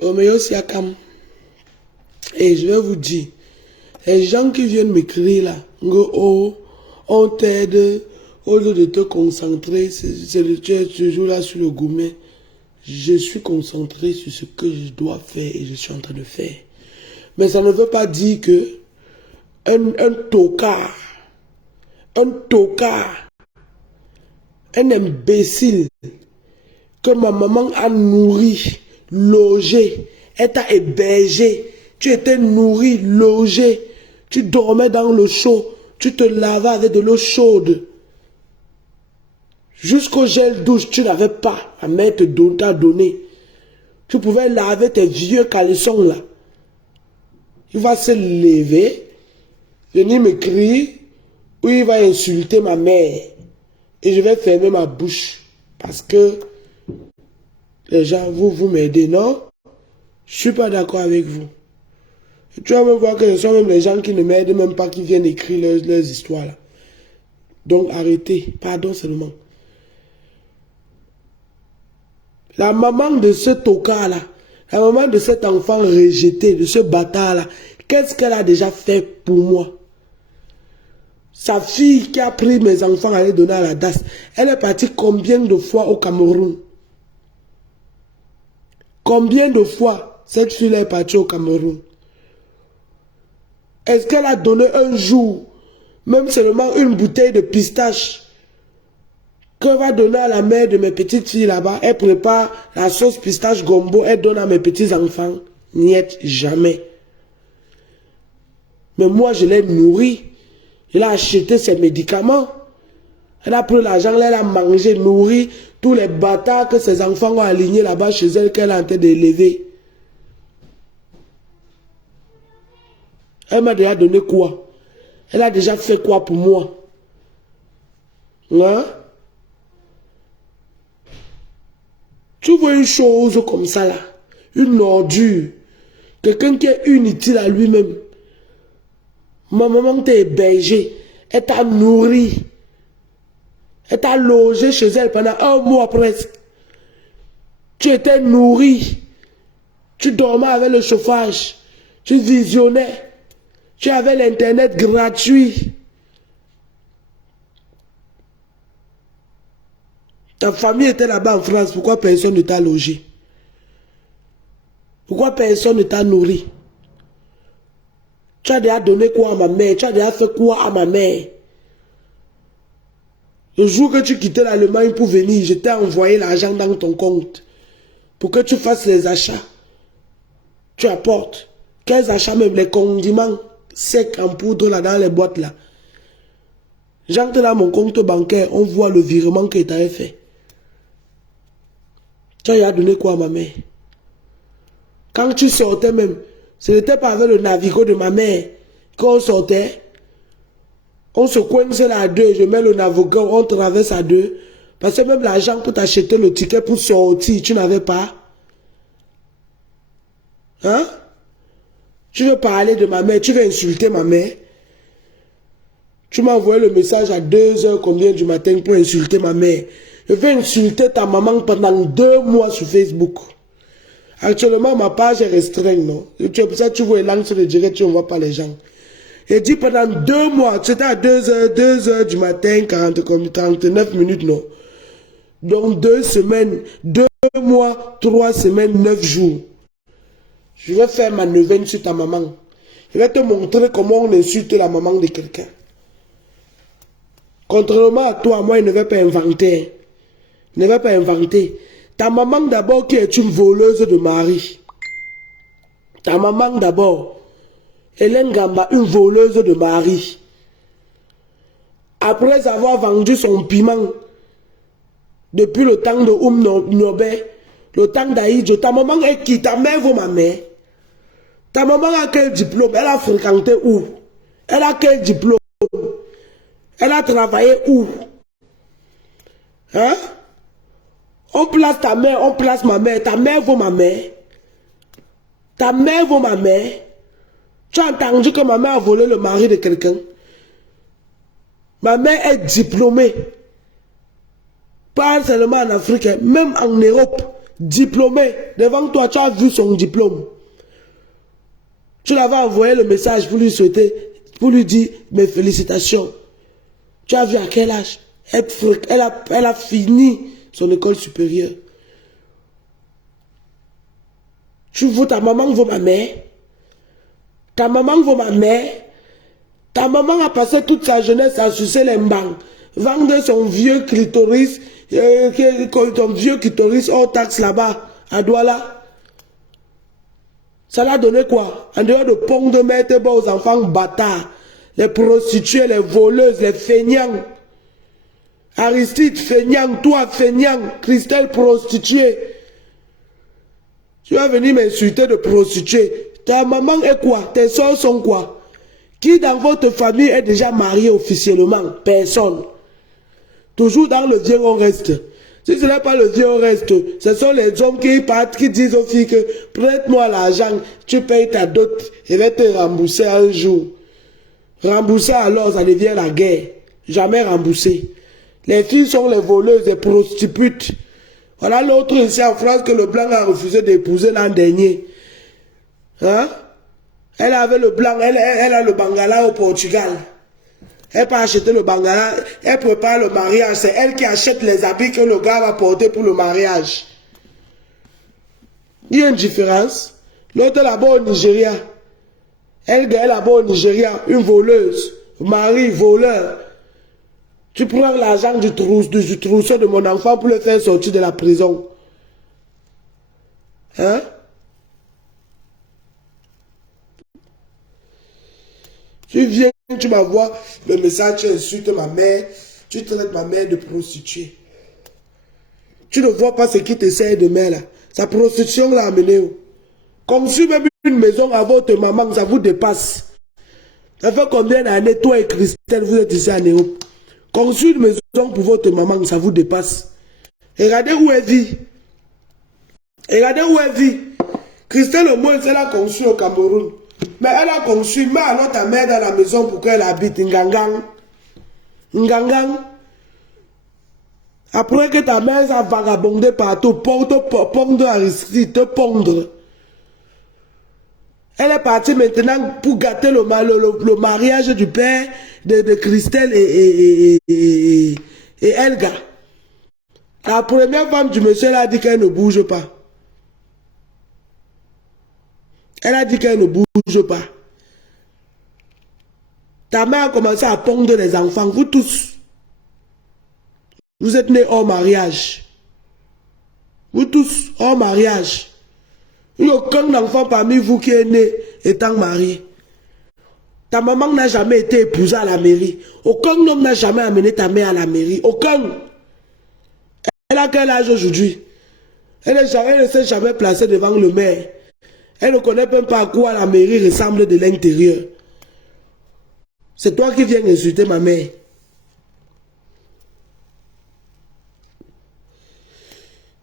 Roméo Siakam. Et je vais vous dire, les gens qui viennent m'écrire là, oh, on t'aide, au lieu de te concentrer, tu es toujours là sur le gourmet. Je suis concentré sur ce que je dois faire et je suis en train de faire. Mais ça ne veut pas dire que un tocard, un imbécile que ma maman a nourri, logé, elle t'a hébergé, tu étais nourri, logé, tu dormais dans l'eau chaude, tu te lavais avec de l'eau chaude. Jusqu'au gel douche, tu n'avais pas, la mère t'a donné. Tu pouvais laver tes vieux caleçons là. Il va se lever, venir me crier, ou il va insulter ma mère. Et je vais fermer ma bouche. Parce que les gens, vous m'aidez, non? Je ne suis pas d'accord avec vous. Et tu vas me voir que ce sont même les gens qui ne m'aident même pas, qui viennent écrire leurs histoires là. Donc arrêtez, pardon seulement. La maman de ce tocard là, la maman de cet enfant rejeté, de ce bâtard là, qu'est-ce qu'elle a déjà fait pour moi? Sa fille qui a pris mes enfants à les donner à la DAS, elle est partie combien de fois au Cameroun? Combien de fois cette fille est partie au Cameroun? Est-ce qu'elle a donné un jour, même seulement une bouteille de pistache, que va donner à la mère de mes petites filles là-bas? Elle prépare la sauce pistache gombo, elle donne à mes petits enfants. Niet, jamais. Mais moi, je l'ai nourrie. Elle a acheté ses médicaments. Elle a pris l'argent, elle a mangé, nourri tous les bâtards que ses enfants ont alignés là-bas chez elle, qu'elle est en train d'élever. Elle m'a déjà donné quoi? Elle a déjà fait quoi pour moi? Hein? Tu vois une chose comme ça là, une ordure, quelqu'un qui est inutile à lui-même. Ma maman t'a hébergé, elle t'a nourri, elle t'a logé chez elle pendant un mois presque. Tu étais nourri, tu dormais avec le chauffage, tu visionnais, tu avais l'internet gratuit. Ta famille était là-bas en France, pourquoi personne ne t'a logé? Pourquoi personne ne t'a nourri? Tu as déjà donné quoi à ma mère? Tu as déjà fait quoi à ma mère? Le jour que tu quittais l'Allemagne pour venir, je t'ai envoyé l'argent dans ton compte pour que tu fasses les achats. Tu apportes. Quels achats même? Les condiments secs en poudre là dans les boîtes là. J'entre dans mon compte bancaire, on voit le virement que tu avais fait. Tu as déjà donné quoi à ma mère? Quand tu sortais même, ce n'était pas avec le Navigo de ma mère qu'on sortait. On se coince là à deux, je mets le Navigo, on traverse à deux. Parce que même l'argent pour t'acheter le ticket pour sortir, tu n'avais pas. Hein? Tu veux parler de ma mère, tu veux insulter ma mère. Tu m'as envoyé le message à 2h combien du matin pour insulter ma mère. Je vais insulter ta maman pendant 2 mois sur Facebook. Actuellement, ma page est restreinte, non? Pour ça, tu vois les langues sur le direct, tu ne vois pas les gens. Et dit pendant 2 mois, c'était à 2h du matin, 39 minutes, non? Donc 2 semaines, 2 mois, 3 semaines, 9 jours. Je vais faire ma neuvaine sur ta maman. Je vais te montrer comment on insulte la maman de quelqu'un. Contrairement à toi, moi, il ne vais pas inventer. Il ne va pas inventer. Ta maman d'abord qui est une voleuse de mari. Ta maman d'abord. Hélène Gamba, une voleuse de mari. Après avoir vendu son piment, depuis le temps de Nobé, le temps d'Aïdjo, ta maman est qui? Ta mère vaut ma mère. Ta maman a quel diplôme? Elle a fréquenté où? Elle a quel diplôme? Elle a travaillé où? Hein? On place ta mère, on place ma mère. Ta mère vaut ma mère. Ta mère vaut ma mère. Tu as entendu que ma mère a volé le mari de quelqu'un? Ma mère est diplômée. Pas seulement en Afrique, même en Europe. Diplômée. Devant toi, tu as vu son diplôme. Tu l'avais envoyé le message pour lui souhaiter, pour lui dire mes félicitations. Tu as vu à quel âge? Elle a fini son école supérieure. Tu veux ta maman vaut ma mère. Ta maman vaut ma mère. Ta maman a passé toute sa jeunesse à sucer les mbangs. Vendre son vieux clitoris, son vieux clitoris hors taxe là-bas, à Douala. Ça l'a donné quoi? En dehors de pont de mettre aux enfants bâtards, les prostituées, les voleuses, les feignants. Aristide, feignant, toi, feignant, Christelle, prostituée. Tu vas venir m'insulter de prostituée. Ta maman est quoi? Tes soeurs sont quoi? Qui dans votre famille est déjà marié officiellement? Personne. Toujours dans le vieux on reste. Si ce n'est pas le vieux on reste, ce sont les hommes qui partent, qui disent aux filles que prête-moi l'argent, tu payes ta dot, je vais te rembourser un jour. Rembourser alors, ça devient la guerre. Jamais rembourser. Les filles sont les voleuses, les prostituées. Voilà l'autre ici en France que le blanc a refusé d'épouser l'an dernier. Hein? Elle avait le blanc, elle a le bangala au Portugal. Elle peut acheter le bangala, elle prépare le mariage. C'est elle qui achète les habits que le gars va porter pour le mariage. Il y a une différence. L'autre là-bas au Nigeria. Elle gagne là-bas au Nigeria, une voleuse, mari, voleur. Tu prends l'argent du trousseau de mon enfant pour le faire sortir de la prison. Hein? Tu viens, tu m'envoies le message, tu insultes ma mère, tu traites ma mère de prostituée. Tu ne vois pas ce qui te sert de mère là. Sa prostitution l'a amené. Construire même une maison à votre maman, ça vous dépasse. Ça fait combien d'années, toi et Christelle, vous êtes ici en Europe? Construire une maison pour votre maman, ça vous dépasse. Regardez où elle vit. Regardez où elle vit. Christelle, au moins, elle a construit au Cameroun. Mais elle a construit, mais alors ta mère dans la maison pour qu'elle habite Ngangang. Ngangang. Après que ta mère a vagabondé partout, pondre Aristide, te pondre. Elle est partie maintenant pour gâter le mariage du père de Christelle et Elga. La première femme du monsieur elle a dit qu'elle ne bouge pas. Elle a dit qu'elle ne bouge pas. Ta mère a commencé à pondre les enfants. Vous tous, vous êtes nés hors mariage. Vous tous, hors mariage. Il n'y a aucun enfant parmi vous qui est né étant marié. Ta maman n'a jamais été épousée à la mairie. Aucun homme n'a jamais amené ta mère à la mairie. Aucun. Elle a quel âge aujourd'hui? Elle ne s'est jamais placée devant le maire. Elle ne connaît même pas à quoi la mairie ressemble de l'intérieur. C'est toi qui viens insulter ma mère.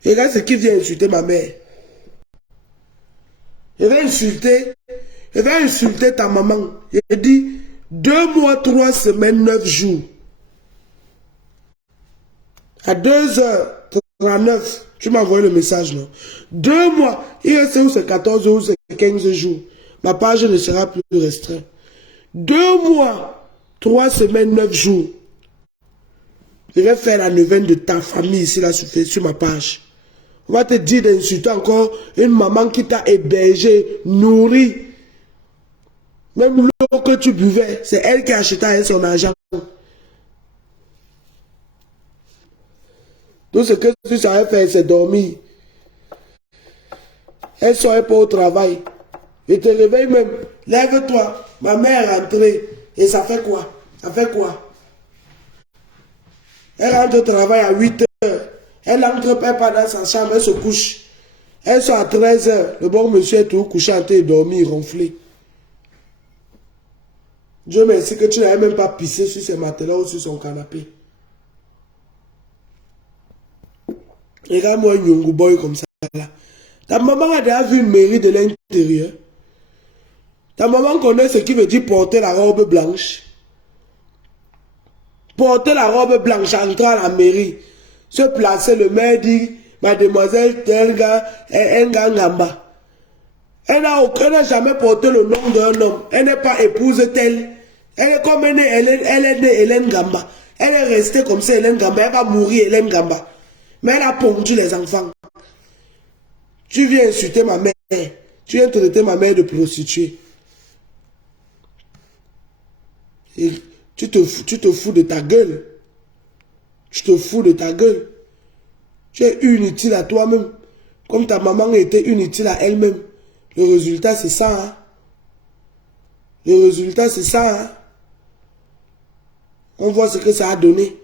Regarde ce qui vient insulter ma mère. Je vais insulter ta maman. Je dis 2 mois, 3 semaines, 9 jours. À 2h39, tu m'as envoyé le message, non? 2 mois, il reste où c'est 14 ou c'est 15 jours. Ma page ne sera plus restreinte. 2 mois, 3 semaines, 9 jours. Je vais faire la neuvaine de ta famille ici, là, sur ma page. On va te dire d'insulter encore une maman qui t'a hébergé, nourri. Même l'eau que tu buvais, c'est elle qui a acheté avec son argent. Tout ce que tu savais faire, c'est dormir. Elle ne serait pas au travail. Et te réveille même. Lève-toi. Ma mère est rentrée. Et ça fait quoi? Ça fait quoi? Elle rentre au travail à 8 heures. Elle entre pas dans sa chambre, elle se couche. Elle sort à 13 heures. Le bon monsieur est toujours couché en train de dormir, ronflé. Dieu merci que tu n'avais même pas pissé sur ses matelas ou sur son canapé. Regarde-moi un Nyongo boy comme ça là. Ta maman a déjà vu une mairie de l'intérieur. Ta maman connaît ce qui veut dire porter la robe blanche. Porter la robe blanche, entrer à la mairie. Se placer, le maire dit, mademoiselle, un gars Ngamba. Elle n'a jamais porté le nom d'un homme. Elle n'est pas épouse telle. Elle est comme elle est née Hélène Gamba. Elle est restée comme ça, Hélène Gamba. Elle va mourir, Hélène Gamba. Mais elle a pondu les enfants. Tu viens insulter ma mère. Tu viens traiter ma mère de prostituée. Et tu te fous de ta gueule. Tu te fous de ta gueule. Tu es inutile à toi-même. Comme ta maman était inutile à elle-même. Le résultat, c'est ça. Hein? Le résultat, c'est ça. Hein? On voit ce que ça a donné.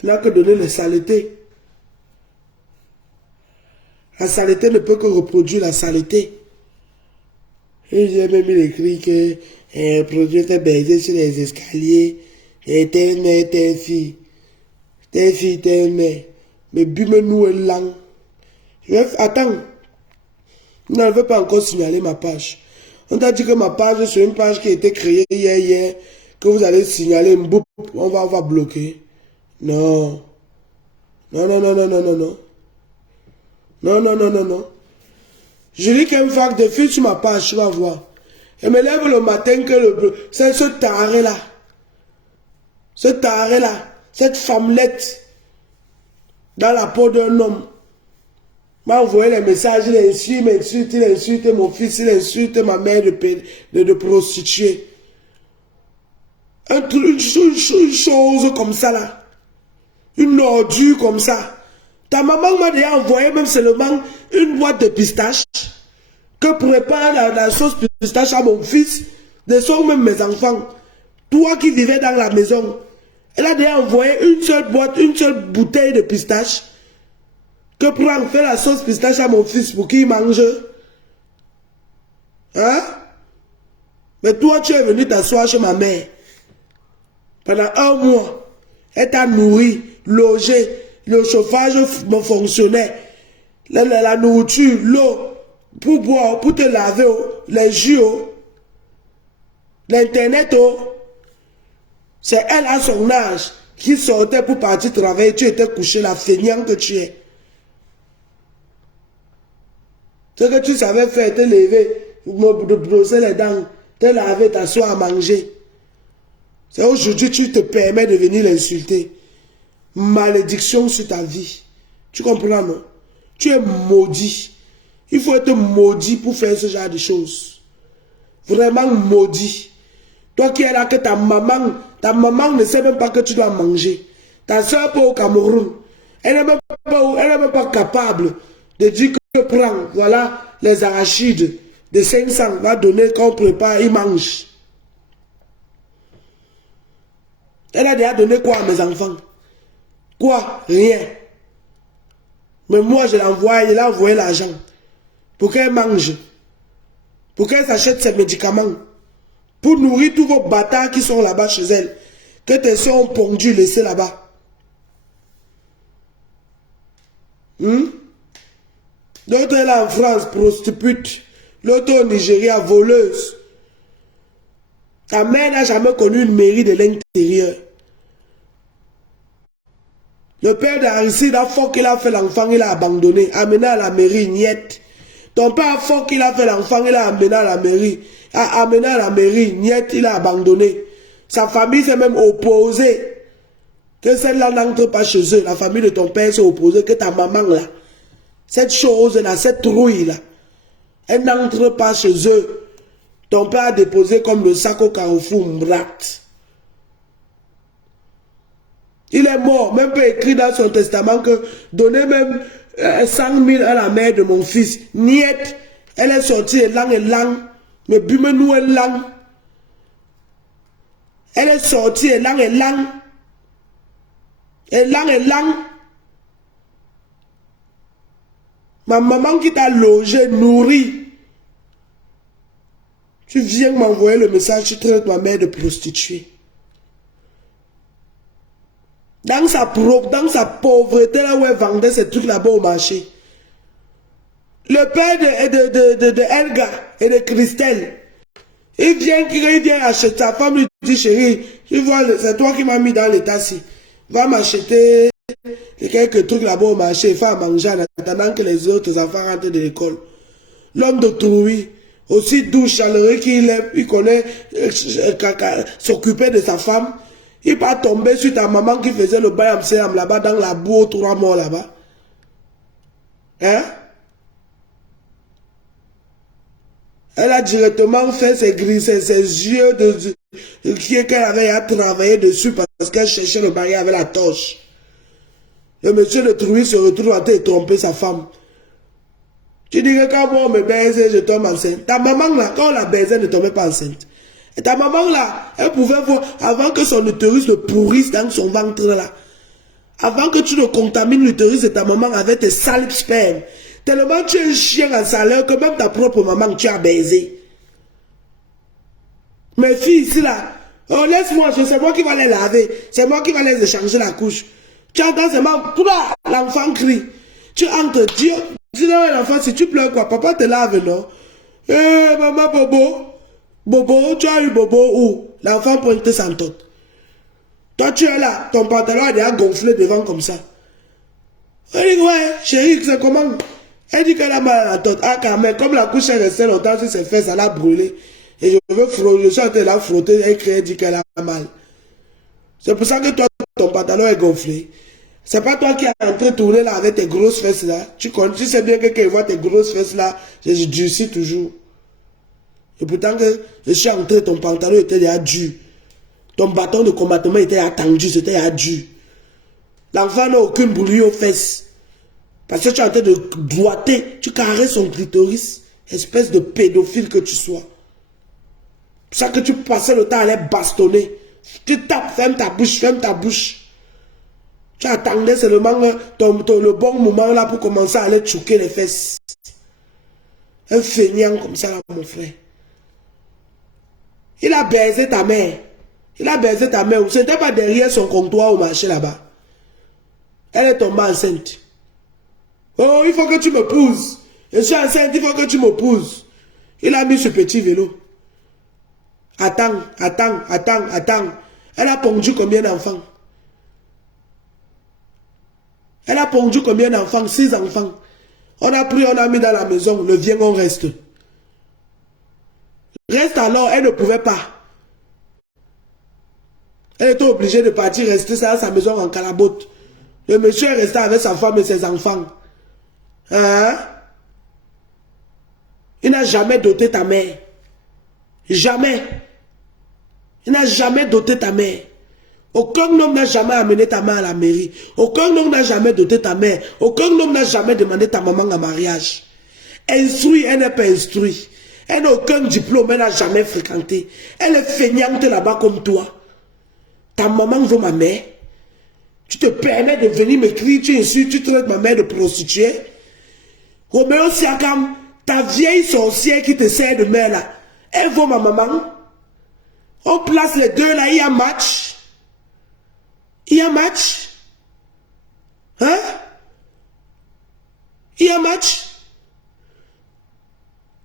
Ça n'a que donné les saletés. La saleté ne peut que reproduire la saleté. Et j'ai même écrit que le produit était baisé sur les escaliers. Et t'es une mère, t'es une fille. T'es une fille, t'es une mère. Mais bime-nous une langue. Attends. On ne veut pas encore signaler ma page. On t'a dit que ma page, c'est une page qui a été créée hier, que vous allez signaler, on va bloquer. Non. Non. Non. Je lis qu'un vague de fil sur ma page, tu vas voir. Et me lève le matin que c'est ce taré-là. Ce taré-là. Cette femmelette. Dans la peau d'un homme. M'a envoyé les messages, il insulte mon fils, il insulte ma mère de prostituée. Une chose comme ça là. Une ordure comme ça. Ta maman m'a déjà envoyé même seulement une boîte de pistache que prépare la sauce pistache à mon fils, de sont même mes enfants. Toi qui vivais dans la maison, elle a déjà envoyé une seule boîte, une seule bouteille de pistache que pour en faire la sauce pistache à mon fils pour qu'il mange. Hein? Mais toi, tu es venu t'asseoir chez ma mère. Pendant un mois, elle t'a nourri, logé, le chauffage fonctionnait, la nourriture, l'eau, pour boire, pour te laver, les jus, l'internet. C'est elle à son âge qui sortait pour partir travailler. Tu étais couché, la feignante que tu es. Ce que tu savais faire, te lever, me brosser les dents, te laver, t'asseoir à manger. C'est aujourd'hui que tu te permets de venir l'insulter. Malédiction sur ta vie. Tu comprends, non? Tu es maudit. Il faut être maudit pour faire ce genre de choses. Vraiment maudit. Toi qui es là, que ta maman ne sait même pas que tu dois manger. Ta soeur peut au Cameroun. Elle n'est même pas capable de dire que prends, voilà, les arachides de 500, va donner qu'on prépare, il mange. Elle a déjà donné quoi à mes enfants? Quoi? Rien. Mais moi, je l'ai envoyé l'argent pour qu'elle mange, pour qu'elle s'achète ses médicaments, pour nourrir tous vos bâtards qui sont là-bas chez elle, que tes soeurs ont pondu, laissé là-bas. L'autre est là en France, prostituée. L'autre au Nigeria, voleuse. Ta mère n'a jamais connu une mairie de l'intérieur. Le père d'Aristide a fort qu'il a fait l'enfant, il a abandonné, amené à la mairie, niette. Ton père a fort qu'il a fait l'enfant, il a amené à la mairie. A amené à la mairie, niette, il a abandonné. Sa famille s'est même opposée. Que celle-là n'entre pas chez eux. La famille de ton père s'est opposée, que ta maman là. Cette chose-là, cette trouille-là. Elle n'entre pas chez eux. Ton père a déposé comme le sac au carrefour, Mbrat. Il est mort, même pas écrit dans son testament que donner même 100 000 à la mère de mon fils. Niet, elle est sortie élang, mais bime-nous élang. Elle est sortie élang. Ma maman qui t'a logé, nourri. Tu viens m'envoyer le message, tu traites ma mère de prostituée. Dans sa pauvreté, là où elle vendait ces trucs là-bas au marché. Le père de Elga et de Christelle, il vient acheter sa femme, lui dis, chérie, tu vois, c'est toi qui m'as mis dans l'état-ci. Va m'acheter quelques trucs là-bas au marché, faire à manger en attendant que les autres enfants rentrent de l'école. L'homme de Trouy, aussi doux, chaleureux qu'il est, il connaît s'occuper de sa femme. Il va tomber sur ta maman qui faisait le bail Amsterdam là-bas, dans la boue, 3 morts là-bas. Hein? Elle a directement fait ses yeux qu'elle avait à travailler dessus parce qu'elle cherchait le mari avec la torche. Le monsieur de Trouy se retrouve en train de tromper sa femme. Tu dis que quand moi on me baise, je tombe enceinte. Ta maman là, quand on la baisait, ne tombait pas enceinte. Et ta maman là, elle pouvait voir, avant que son utérus ne pourrisse dans son ventre là, avant que tu ne contamines l'utérus de ta maman avec tes sales spermes, tellement tu es un chien en salaire que même ta propre maman tu as baisé. Mes filles ici là, oh laisse-moi, c'est moi qui vais les laver, c'est moi qui vais les échanger la couche. Tu entends seulement, l'enfant crie. Tu entres, dis à l'enfant, si tu pleures quoi, papa te lave, non? Eh, maman, Bobo. Bobo, tu as eu Bobo où? L'enfant pointe sans tote. Toi, tu es là, ton pantalon est déjà gonflé devant comme ça. Elle dit, ouais, chérie, c'est comment? Elle dit qu'elle a mal à la tote. Ah, quand même, comme la couche est restée longtemps sur ses fesses, elle a brûlé. Et je veux frotter, je suis en train de la frotter, elle dit qu'elle a mal. C'est pour ça que toi, ton pantalon est gonflé. C'est pas toi qui es en train de tourner là avec tes grosses fesses là. Tu sais bien que quand il voit tes grosses fesses là, je durcis toujours. Et pourtant que je suis entré, ton pantalon était déjà dur. Ton bâton de combattement était attendu, c'était déjà dur. L'enfant n'a aucune boulue aux fesses. Parce que tu es en train de doigter, tu caresses son clitoris. Espèce de pédophile que tu sois. C'est ça que tu passais le temps à les bastonner. Tu tapes, ferme ta bouche, ferme ta bouche. Tu attendais seulement le bon moment là pour commencer à aller choquer les fesses. Un feignant comme ça là, mon frère. Il a baisé ta mère. Il a baisé ta mère. Ce n'était pas derrière son comptoir au marché là-bas. Elle est tombée enceinte. Oh, il faut que tu me pousses. Je suis enceinte, il faut que tu me pousses. Il a mis ce petit vélo. Attends. Elle a pondu combien d'enfants? Elle a pondu combien d'enfants? 6 enfants. On a pris, on a mis dans la maison. Le vient, on reste. Reste alors, elle ne pouvait pas. Elle était obligée de partir, rester à sa maison en calabote. Le monsieur est resté avec sa femme et ses enfants. Hein? Il n'a jamais doté ta mère. Jamais. Il n'a jamais doté ta mère. Aucun homme n'a jamais amené ta mère à la mairie. Aucun homme n'a jamais doté ta mère. Aucun homme n'a jamais demandé ta maman en mariage. Instruit, elle n'est pas instruite. Elle n'a aucun diplôme, elle n'a jamais fréquenté. Elle est feignante là-bas comme toi. Ta maman veut ma mère. Tu te permets de venir me crier, tu insultes, tu traites ma mère de prostituée. Roméo Siakam, ta vieille sorcière qui te sert de mère là, elle veut ma maman. On place les deux là, il y a match. Il y a match. Hein? Il y a match.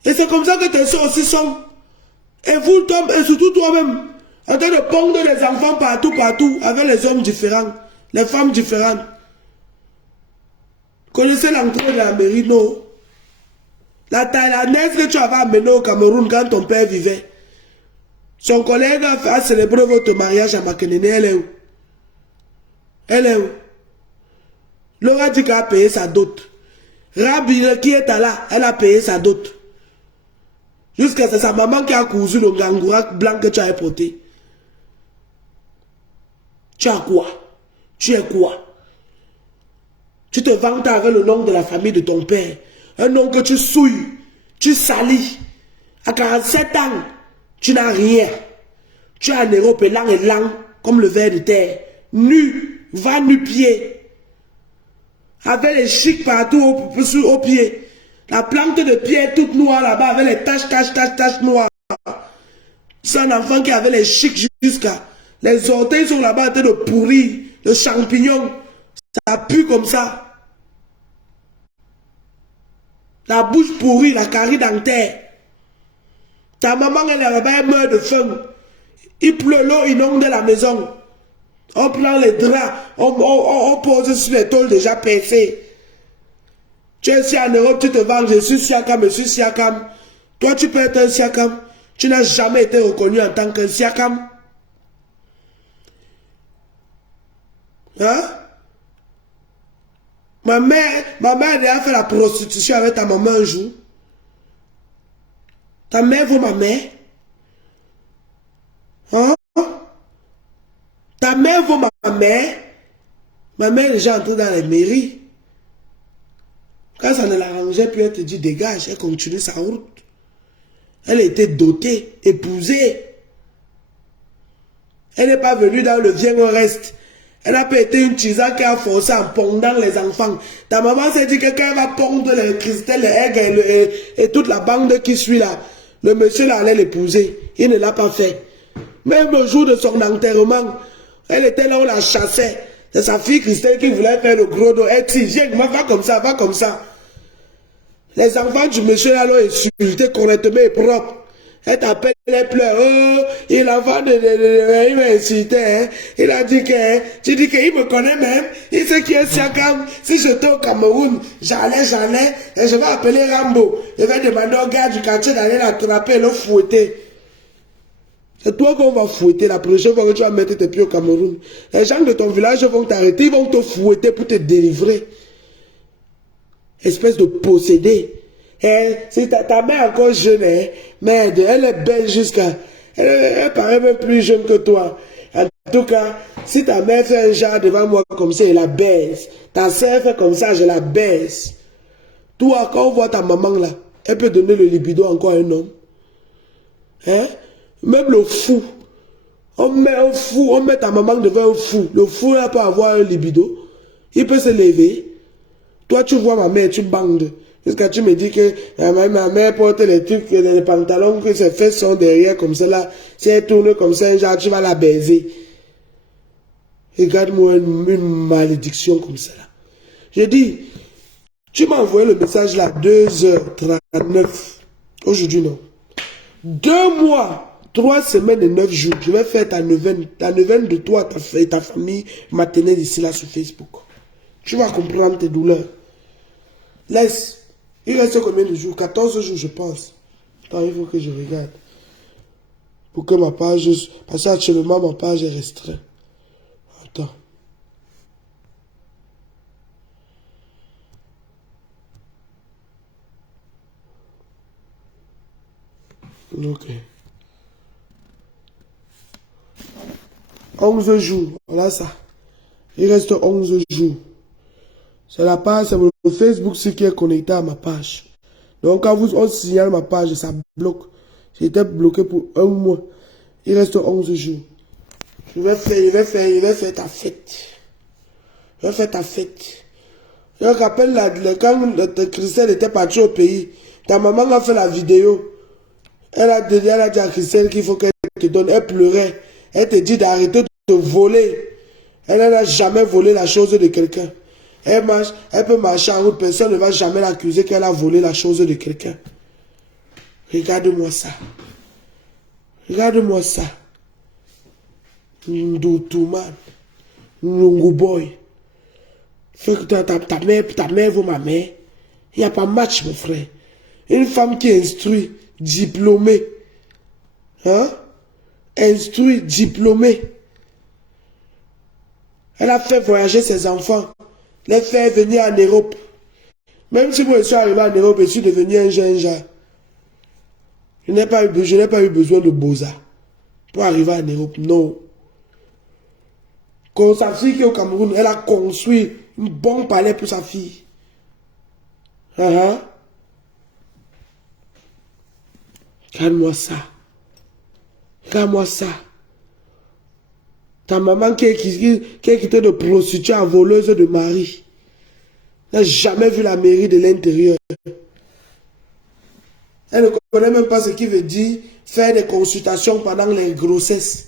Et c'est comme ça que tes soeurs aussi sont. Et vous, et surtout toi-même, en train de pondre les enfants partout, avec les hommes différents, les femmes différentes. Connaissez l'entrée de la mairie, non? La Thaïlandaise que tu avais amenée au Cameroun quand ton père vivait. Son collègue a célébré votre mariage à Makenene, elle est où? Elle est où? Laura dit qu'elle a payé sa dot. Rabi qui est là, elle a payé sa dot. Jusqu'à c'est sa maman qui a cousu le gangoura blanc que tu as porté. Tu as quoi? Tu es quoi? Tu te vantes avec le nom de la famille de ton père. Un nom que tu souilles, tu salis. À 47 ans, tu n'as rien. Tu as un héros pélant et lent comme le ver de terre. Nu, va nu-pied. Avec les chics partout au pied. La plante de pierre toute noire là-bas avec les taches noires. C'est un enfant qui avait les chics jusqu'à... Les orteils sont là-bas en train de pourrir. Le champignon, ça pue comme ça. La bouche pourrie, la carie dentaire. Ta maman, elle est là-bas, elle meurt de faim. Il pleut, l'eau inonde la maison. On prend les draps, on pose sur les tôles déjà percées. Tu es ici en Europe, tu te vends, je suis Siakam, je suis Siakam. Toi, tu peux être un Siakam. Tu n'as jamais été reconnu en tant qu'un Siakam. Hein? Ma mère a déjà fait la prostitution avec ta maman un jour. Ta mère vaut ma mère. Hein? Ta mère vaut ma mère. Ma mère est déjà entrée dans les mairies. Quand ça ne l'arrangeait plus, elle te dit dégage, elle continue sa route. Elle était dotée, épousée. Elle n'est pas venue dans le viens au reste. Elle n'a pas été une tisa qui a forcé en pondant les enfants. Ta maman s'est dit que quand elle va pondre les Christelle, les aigles et toute la bande qui suit là, le monsieur là allait l'épouser. Il ne l'a pas fait. Même le jour de son enterrement, elle était là, on la chassait. C'est sa fille Christelle qui voulait faire le gros dos. Elle dit, viens, va comme ça, va comme ça. Les enfants du monsieur là l'ont insulté correctement et propre. Elle t'appelle, elle pleure. Oh, il il m'a insulté. Hein. Il a dit que, tu dis qu'il me connaît même. Il sait qui est Siakam. Si j'étais au Cameroun, j'allais, et je vais appeler Rambo. Je vais demander au gars du quartier d'aller l'attraper et le fouetter. C'est toi qu'on va fouetter la prochaine fois que tu vas mettre tes pieds au Cameroun. Les gens de ton village vont t'arrêter, ils vont te fouetter pour te délivrer. Espèce de possédé. Eh, si ta mère est encore jeune, hein, merde, elle est belle jusqu'à... Elle paraît même plus jeune que toi. En tout cas, si ta mère fait un genre devant moi comme ça, elle la baisse. Ta soeur fait comme ça, je la baisse. Toi, quand on voit ta maman là, elle peut donner le libido encore à un homme. Hein? Même le fou. On met un fou, on met ta maman devant un fou. Le fou là peut avoir un libido. Il peut se lever. Toi, tu vois ma mère, tu bandes. Jusqu'à tu me dis que ma mère porte les trucs, les pantalons, que ses fesses sont derrière comme ça là. Si elle tourne comme ça, genre, tu vas la baiser. Regarde-moi une malédiction comme ça là. J'ai dit, tu m'as envoyé le message là, 2h39. Aujourd'hui, non. 2 mois, 3 semaines et 9 jours. Je vais faire ta neuvaine de toi, ta famille maternelle ici là sur Facebook. Tu vas comprendre tes douleurs. Laisse. Il reste combien de jours? 14 jours, je pense. Attends, il faut que je regarde. Pour que ma page... Parce qu'actuellement, ma page est restreinte. Attends. Ok. 11 jours. Voilà ça. Il reste 11 jours. C'est la page, c'est le Facebook qui est connecté à ma page. Donc quand on signale ma page, ça bloque. J'étais bloqué pour 1 mois. Il reste 11 jours. Je vais faire ta fête. Je vais faire ta fête. Je me rappelle quand Christelle était partie au pays. Ta maman a fait la vidéo. Elle a dit à Christelle qu'il faut qu'elle te donne. Elle pleurait. Elle te dit d'arrêter de voler. Elle n'a jamais volé la chose de quelqu'un. Elle peut marcher en route, personne ne va jamais l'accuser qu'elle a volé la chose de quelqu'un. Regarde-moi ça. Regarde-moi ça. Ndoutouma. Boy. Fait que ta mère vaut ma mère. Il n'y a pas match, mon frère. Une femme qui est instruite, diplômée. Hein? Instruite, diplômée. Elle a fait voyager ses enfants. Les faire venir en Europe. Même si moi je suis arrivé en Europe, je suis devenu un jeune. Je n'ai pas eu besoin de Beaux-Arts pour arriver en Europe. Non. Quand sa fille qui est au Cameroun, elle a construit un bon palais pour sa fille. Regarde-moi ça. Regarde-moi ça. Ta maman qui est quittée de prostituée à voleuse de mari. Elle n'a jamais vu la mairie de l'intérieur. Elle ne connaît même pas ce qui veut dire faire des consultations pendant les grossesses.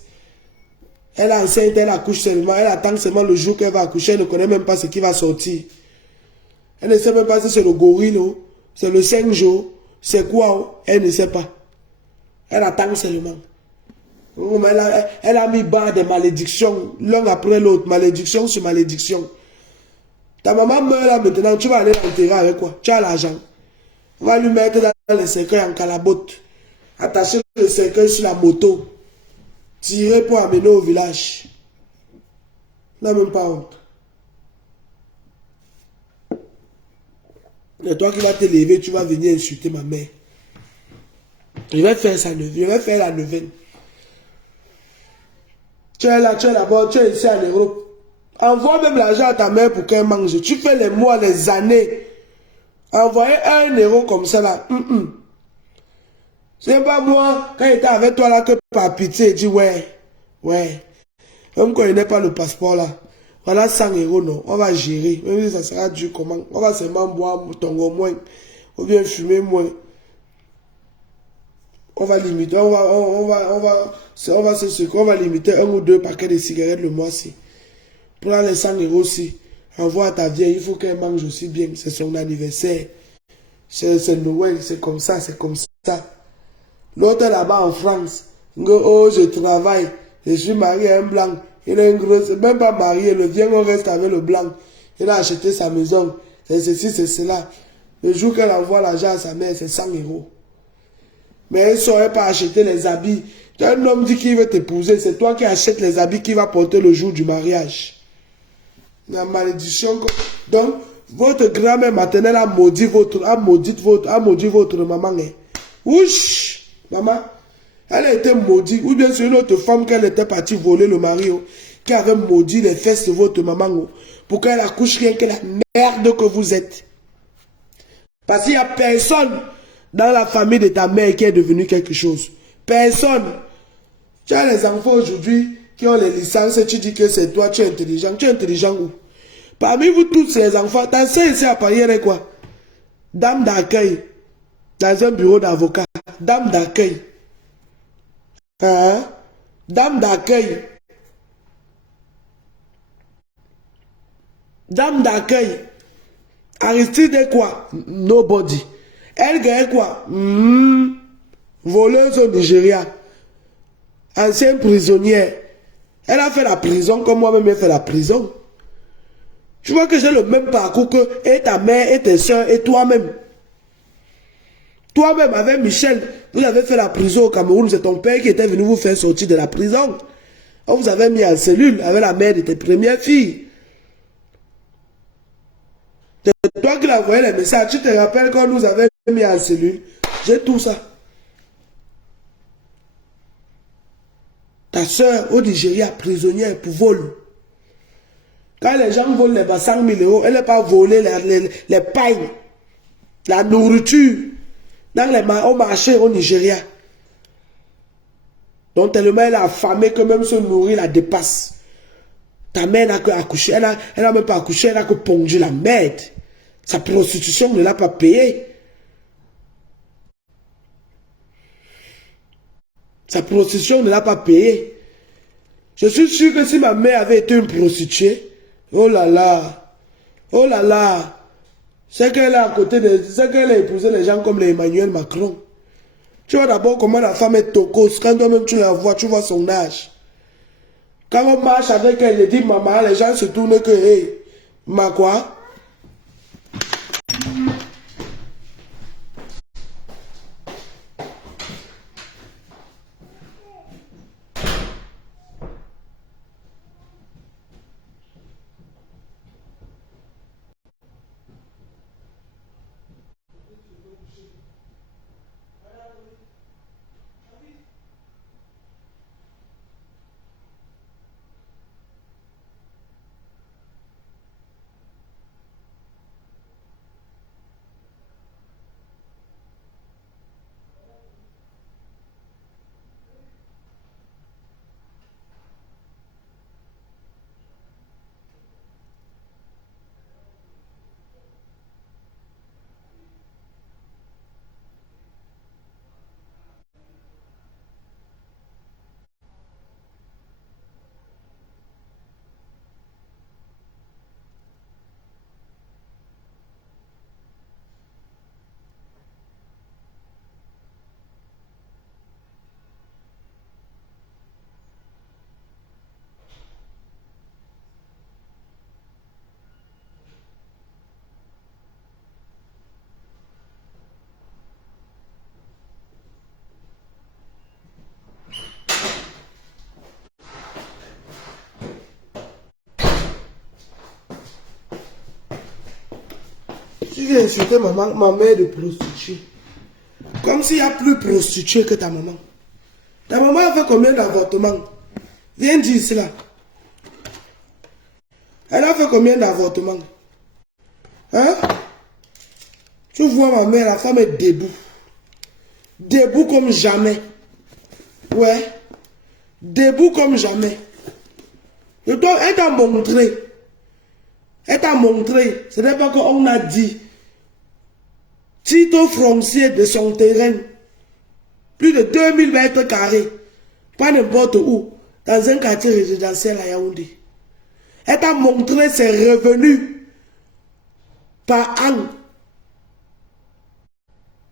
Elle est enceinte, elle accouche seulement, elle attend seulement le jour qu'elle va accoucher, elle ne connaît même pas ce qui va sortir. Elle ne sait même pas si c'est le gorille, c'est le 5 jours, c'est quoi, elle ne sait pas. Elle attend seulement. Elle a mis bas des malédictions, l'un après l'autre, malédiction sur malédiction. Ta maman meurt là maintenant, tu vas aller l'enterrer avec quoi? Tu as l'argent. On va lui mettre dans le cercueil en calabote. Attacher le cercueil sur la moto. Tirer pour amener au village. N'a même pas honte. Et toi qui vas te lever, tu vas venir insulter ma mère. Je vais faire ça, je vais faire la neuvaine. Tu es là, tu es là-bas, tu es ici en Europe. Envoie même l'argent à ta mère pour qu'elle mange. Tu fais les mois, les années. Envoyer 1 € comme ça là. C'est pas moi, quand j'étais avec toi là, que par pitié, dit ouais. Même quand il n'est pas le passeport là. Voilà 100 € non. On va gérer. Même si ça sera dur comment. On va seulement boire tongo moins. Ou bien fumer moins. On va limiter. On va limiter 1 ou 2 paquets de cigarettes le mois-ci. Pour les 100 € aussi. Envoie à ta vieille, il faut qu'elle mange aussi bien. C'est son anniversaire. C'est Noël, c'est comme ça, c'est comme ça. L'autre là-bas en France, oh, je travaille, je suis marié à un blanc. Il est un gros, même pas marié, le vieux on reste avec le blanc. Il a acheté sa maison, c'est ceci, c'est cela. Le jour qu'elle envoie l'argent à sa mère, c'est 100 €. Mais elle ne saurait pas acheter les habits. Un homme dit qu'il veut t'épouser, c'est toi qui achètes les habits qu'il va porter le jour du mariage. La malédiction. Donc, votre grand-mère maternelle a maudit votre maman. Ouch! Maman, elle a été maudite. Ou bien c'est une autre femme qu'elle était partie voler le mari, qui avait maudit les fesses de votre maman, pour qu'elle accouche rien que la merde que vous êtes. Parce qu'il n'y a personne dans la famille de ta mère qui est devenu quelque chose. Personne. Tu as les enfants aujourd'hui qui ont les licences et tu dis que c'est toi, tu es intelligent. Tu es intelligent où? Parmi vous tous ces enfants, ta soeur ici à Paris, elle est quoi? Dame d'accueil. Dans un bureau d'avocat. Dame d'accueil. Hein? Dame d'accueil. Dame d'accueil. Aristide est quoi? Nobody. Elle gagne quoi? Voleuse au Nigeria. Ancienne prisonnière. Elle a fait la prison comme moi-même j'ai fait la prison. Tu vois que j'ai le même parcours que et ta mère, et tes soeurs, et toi-même. Toi-même, avec Michel, vous avez fait la prison au Cameroun. C'est ton père qui était venu vous faire sortir de la prison. On vous avait mis en cellule avec la mère de tes premières filles. C'est toi qui l'as envoyé les messages. Tu te rappelles quand nous avait mis en cellule? J'ai tout ça. Ta soeur au Nigeria, prisonnière pour vol. Quand les gens volent les 100 000 €, elle n'est pas volée les pailles, la nourriture au marché au Nigeria. Donc tellement elle a affamé que même se nourrir la dépasse. Ta mère n'a que accouché, elle n'a même pas accouché, elle n'a que pondu la merde. Sa prostitution ne l'a pas payée. Sa prostitution ne l'a pas payée. Je suis sûr que si ma mère avait été une prostituée, oh là là, c'est qu'elle est à côté c'est qu'elle a épousé les gens comme les Emmanuel Macron. Tu vois d'abord comment la femme est tocose. Quand toi-même tu la vois, tu vois son âge. Quand on marche avec elle, elle dit maman, les gens se tournent que, hey, ma quoi? Tu viens insulter ma mère de prostituée. Comme s'il n'y a plus prostituée que ta maman. Ta maman a fait combien d'avortements? Viens dire cela. Elle a fait combien d'avortements? Hein? Tu vois ma mère, la femme est debout. Debout comme jamais. Ouais. Debout comme jamais. Elle t'a montré. Elle t'a montré. Ce n'est pas qu'on a dit. Titre foncier de son terrain. Plus de 2000 mètres carrés. Pas n'importe où. Dans un quartier résidentiel à Yaoundé. Elle t'a montré ses revenus par an.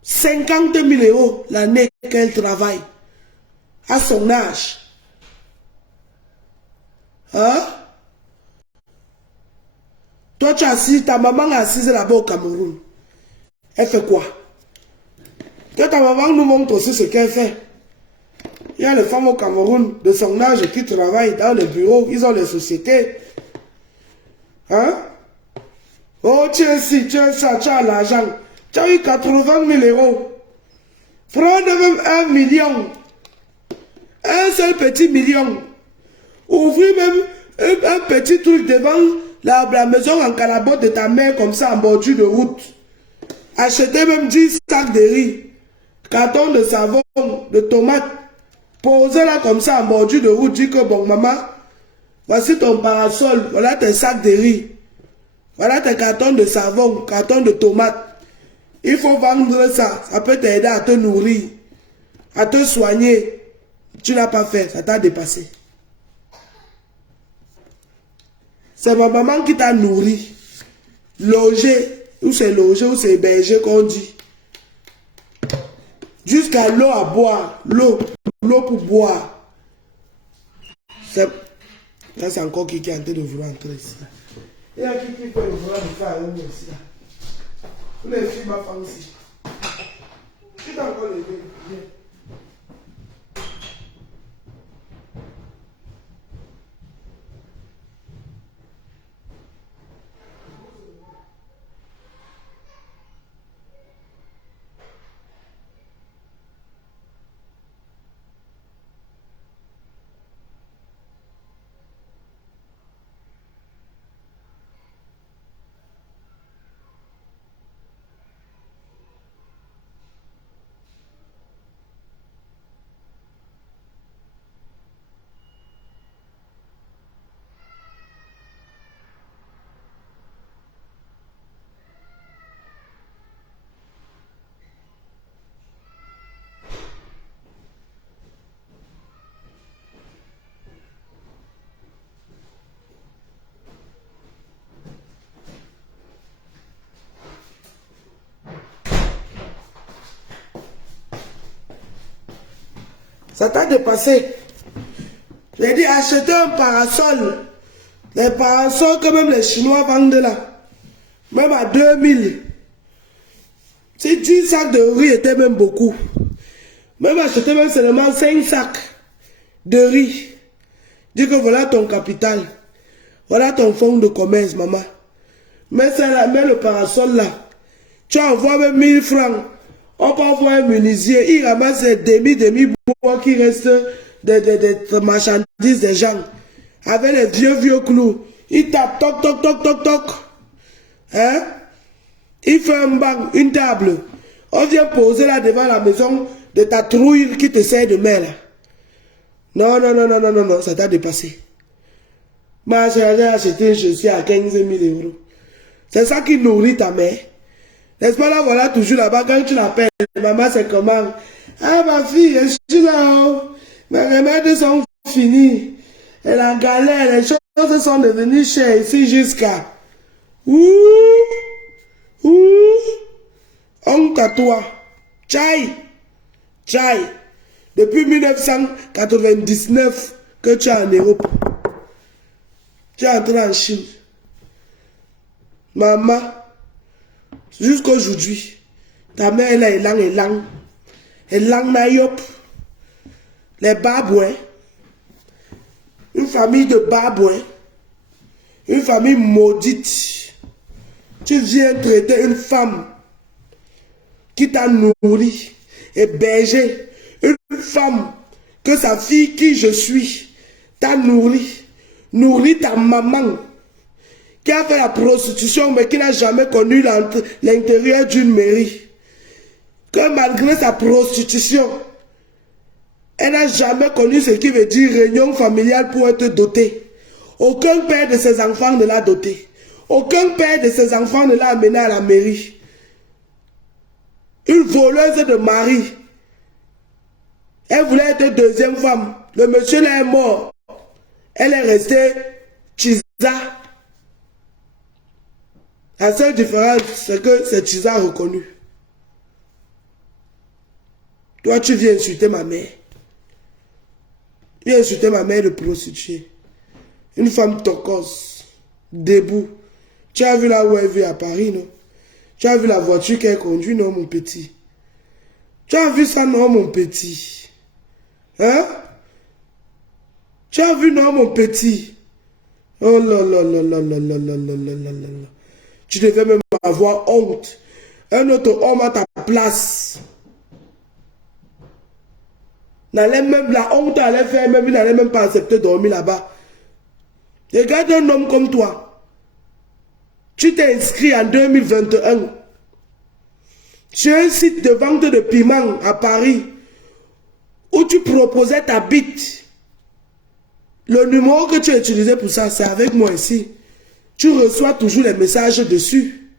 50 000 € l'année qu'elle travaille. À son âge. Hein? Toi, tu es assis, ta maman est assise là-bas au Cameroun. Elle fait quoi? Que ta maman nous montre aussi ce qu'elle fait. Il y a les femmes au Cameroun de son âge qui travaillent dans les bureaux, ils ont les sociétés. Hein? Oh, tu es ici, tu es ça, tu as l'argent. Tu as eu 80 000 €. Prends même 1 million. Un seul petit million. Ouvrir même un petit truc devant la maison en calabote de ta mère comme ça en bordure de route. Acheter même 10 sacs de riz. Carton de savon, de tomates. Poser là comme ça en bordure de route. Dis que bon maman, voici ton parasol. Voilà tes sacs de riz. Voilà tes cartons de savon, cartons de tomates. Il faut vendre ça. Ça peut t'aider à te nourrir, à te soigner. Tu n'as pas fait, ça t'a dépassé. C'est ma maman qui t'a nourri, logé, ou c'est logé, ou c'est hébergé qu'on dit. Jusqu'à l'eau à boire, l'eau pour boire. Là, c'est encore qui est en train de vouloir entrer ici. Il y a qui peut vouloir me faire un ici. Tous les filles ma femme ici. Tu t'as encore levé. Viens. Ça t'a dépassé. J'ai dit acheter un parasol. Les parasols que même les Chinois vendent là. Même à 2000. Si 10 sacs de riz étaient même beaucoup. Même acheter même seulement 5 sacs de riz. Dis que voilà ton capital. Voilà ton fonds de commerce, maman. Mets ça là, mets le parasol là. Tu envoies même 1000 francs. On peut envoyer un menuisier. Il ramasse des demi-bois qui restent des marchandises des gens. Avec les vieux clous. Il tape toc toc toc toc toc. Hein? Il fait un banc, une table. On vient poser là devant la maison de ta trouille qui te sert de mère là. Non, non, non, non, non, non, non, ça t'a dépassé. Moi, j'ai acheté un chaussure à 15 000 €. C'est ça qui nourrit ta mère. N'est-ce pas là, voilà, toujours là-bas, quand tu l'appelles, maman, c'est comment? Ah, ma fille, je suis là-haut. Mes remèdes sont finis. Elle est en galère, les choses sont devenues chères ici jusqu'à. Honte à toi. Tchaï. Tchaï. Depuis 1999 que tu es en Europe. Tu es entré en Chine. Maman, jusqu'aujourd'hui, ta mère elle est lang. Elle lang na yop. Les babouins. Une famille de babouins. Une famille maudite. Tu viens traiter une femme qui t'a nourri, hébergé, une femme que sa fille qui je suis t'a nourri ta maman qui a fait la prostitution mais qui n'a jamais connu l'intérieur d'une mairie. Que malgré sa prostitution, elle n'a jamais connu ce qui veut dire réunion familiale pour être dotée. Aucun père de ses enfants ne l'a dotée. Aucun père de ses enfants ne l'a amené à la mairie. Une voleuse de mari. Elle voulait être deuxième femme. Le monsieur là est mort. Elle est restée Chiza. La seule différence, c'est que c'est Chiza reconnu. Toi, tu viens insulter ma mère. Tu viens insulter ma mère de prostituée. Une femme tocose, debout. Tu as vu là où elle vit à Paris, non? Tu as vu la voiture qu'elle conduit, non, mon petit? Tu as vu ça, non, mon petit? Hein? Tu as vu, non, mon petit? Oh là là là là là là là là là là là. Tu devais même avoir honte. Un autre homme à ta place. Même, la honte allait faire, même il n'allait même pas accepter de dormir là-bas. Regarde un homme comme toi. Tu t'es inscrit en 2021 sur un site de vente de piment à Paris où tu proposais ta bite. Le numéro que tu as utilisé pour ça, c'est avec moi ici. Tu reçois toujours les messages dessus.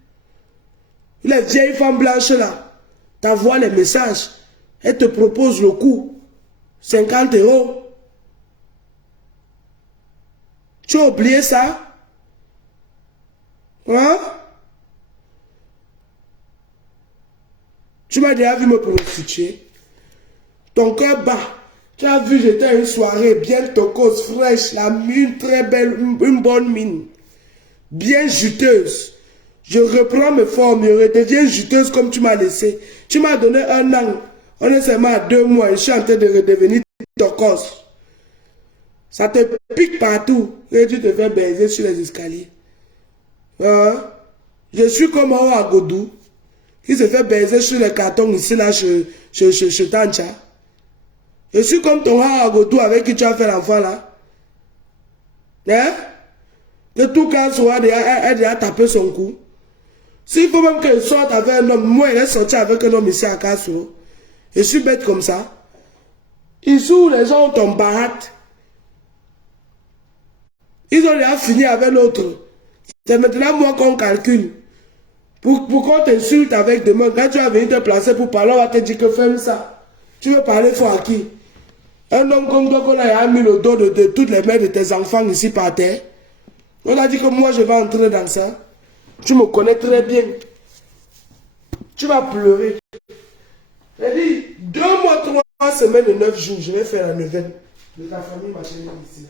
Les vieilles femmes blanches là, t'envoient les messages. Elles te proposent le coup. 50 €. Tu as oublié ça? Hein? Tu m'as déjà vu me prostituer. Ton cœur bat. Tu as vu, j'étais à une soirée bien tocose, fraîche, la mine très belle, une bonne mine. Bien juteuse. Je reprends mes formes, je redeviens juteuse comme tu m'as laissé. Tu m'as donné un an. On est seulement à 2 mois et je suis en train de redevenir tocose. Ça te pique partout et tu te fais baiser sur les escaliers. Hein? Je suis comme un Agodou qui se fait baiser sur les cartons ici, là, chez Tancha. Je suis comme ton Agodou avec qui tu as fait l'enfant, là. Hein? Que tout cas soit elle a tapé son cou. S'il faut même qu'elle sorte avec un homme, moi, elle est sortie avec un homme ici à Kasso. Je suis bête comme ça. Ici où les gens ont un barat, ils ont déjà fini avec l'autre. C'est maintenant moi qu'on calcule. Pour qu'on t'insulte avec demain, quand tu vas venir te placer pour parler, on va te dire que fais ça. Tu veux parler fort à qui? Un homme comme toi qu'on a mis le dos de toutes les mères de tes enfants ici par terre. On a dit que moi je vais entrer dans ça. Tu me connais très bien. Tu vas pleurer. J'ai dit 2 mois, 3 semaines et 9 jours, je vais faire la neuvaine de ta famille maternelle ici.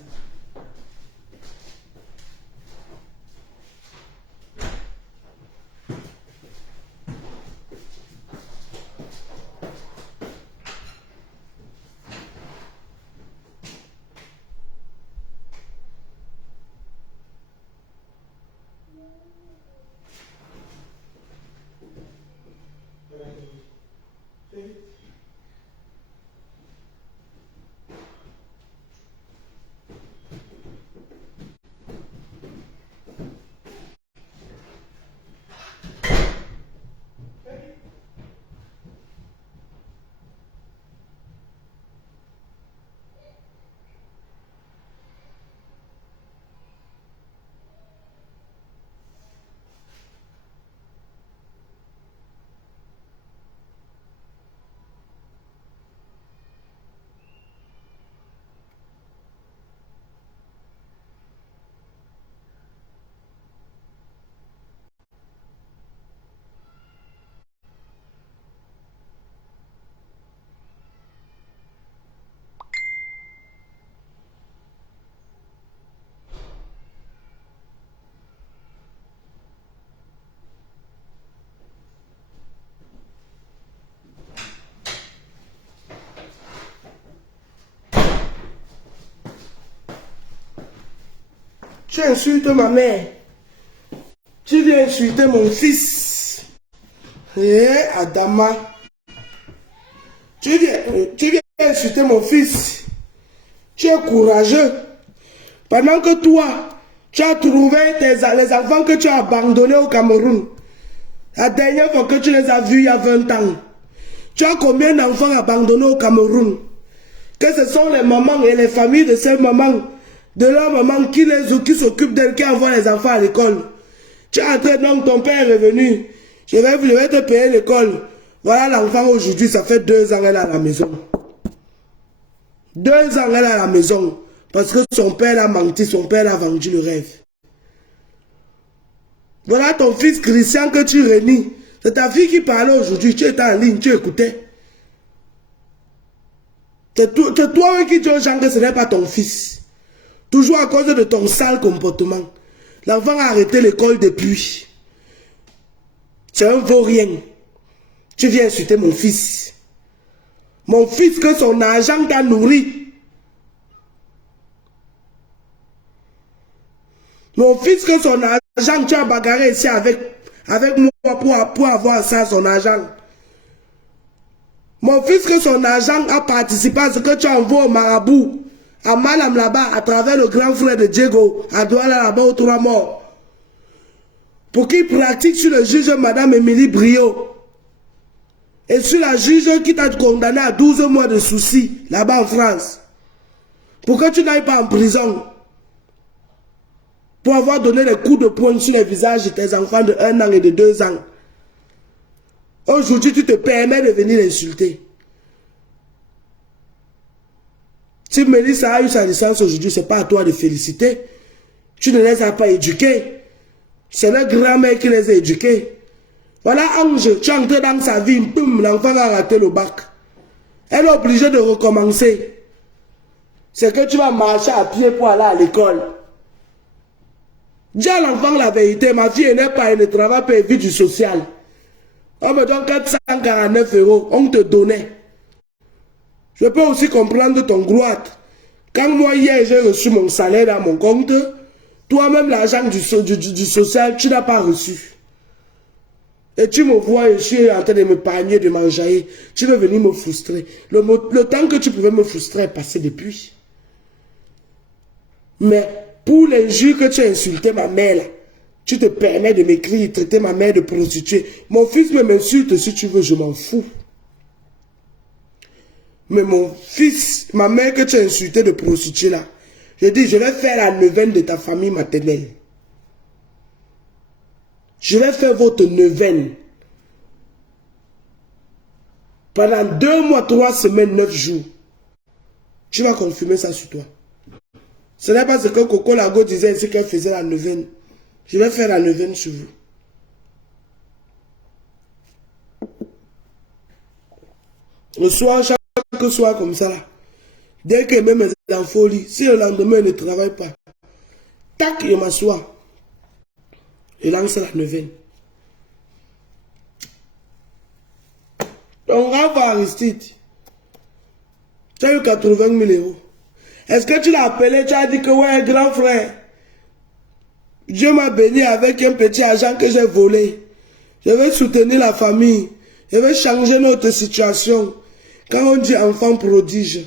Tu insultes ma mère. Tu viens insulter mon fils. Eh, Adama. Tu viens insulter mon fils. Tu es courageux. Pendant que toi, tu as trouvé les enfants que tu as abandonnés au Cameroun. La dernière fois que tu les as vus il y a 20 ans. Tu as combien d'enfants abandonnés au Cameroun? Que ce sont les mamans et les familles de ces mamans, de leurs mamans qui s'occupent d'elles, qui envoient les enfants à l'école. Tu es entré, donc ton père est revenu. Je vais te payer l'école. Voilà l'enfant aujourd'hui, ça fait 2 ans elle est à la maison. 2 ans elle est à la maison. Parce que son père a menti, son père a vendu le rêve. Voilà ton fils Christian que tu réunis. C'est ta fille qui parlait aujourd'hui, tu étais en ligne, tu écoutais. C'est toi qui dis aux gens que ce n'est pas ton fils. Toujours à cause de ton sale comportement. L'enfant a arrêté l'école depuis. C'est un vaurien. Tu viens insulter mon fils. Mon fils que son argent t'a nourri. Mon fils que son argent, tu as bagarré ici avec moi pour avoir ça, son argent. Mon fils que son argent a participé à ce que tu envoies au marabout, à Malam là-bas, à travers le grand frère de Diego, à Douala là-bas aux 3 morts. Pour qu'il pratique sur le juge Madame Émilie Brio. Et sur la juge qui t'a condamné à 12 mois de soucis, là-bas en France. Pour que tu n'ailles pas en prison. Pour avoir donné des coups de poing sur les visages de tes enfants de 1 an et de 2 ans. Aujourd'hui, tu te permets de venir l'insulter. Si Mélissa a eu sa licence aujourd'hui, ce n'est pas à toi de féliciter. Tu ne les as pas éduqués. C'est leur grand-mère qui les a éduqués. Voilà Ange, tu es entré dans sa vie, boum, l'enfant a raté le bac. Elle est obligée de recommencer. C'est que tu vas marcher à pied pour aller à l'école. Dis à l'enfant la vérité, ma fille n'est pas, elle ne travaille pas, elle vit du social. On me donne 449 €, on te donnait. Je peux aussi comprendre ton gloire. Quand moi hier j'ai reçu mon salaire dans mon compte, toi-même l'argent du social, tu n'as pas reçu. Et tu me vois, je suis en train de me panier, de manger. Tu veux venir me frustrer. Le temps que tu pouvais me frustrer est passé depuis. Mais pour l'injure que tu as insulté ma mère, là, tu te permets de m'écrire, traiter ma mère de prostituée. Mon fils m'insulte si tu veux, je m'en fous. Mais mon fils, ma mère que tu as insulté de prostituée là, je dis, je vais faire la neuvaine de ta famille maternelle. Je vais faire votre neuvaine. Pendant 2 mois, 3 semaines, 9 jours. Tu vas confirmer ça sur toi. Ce n'est pas ce que Coco Lago disait ici qu'elle faisait la neuvaine. Je vais faire la neuvaine sur vous. Le soir, chaque soir comme ça, là, dès que même mes enfants au lit, si le lendemain ne travaille pas, tac, je m'assois. Je lance la neuvaine. Ton grand frère Aristide, tu as eu 80 000 €. Est-ce que tu l'as appelé, tu as dit que ouais, grand frère, Dieu m'a béni avec un petit argent que j'ai volé. Je vais soutenir la famille. Je vais changer notre situation. Quand on dit enfant prodige,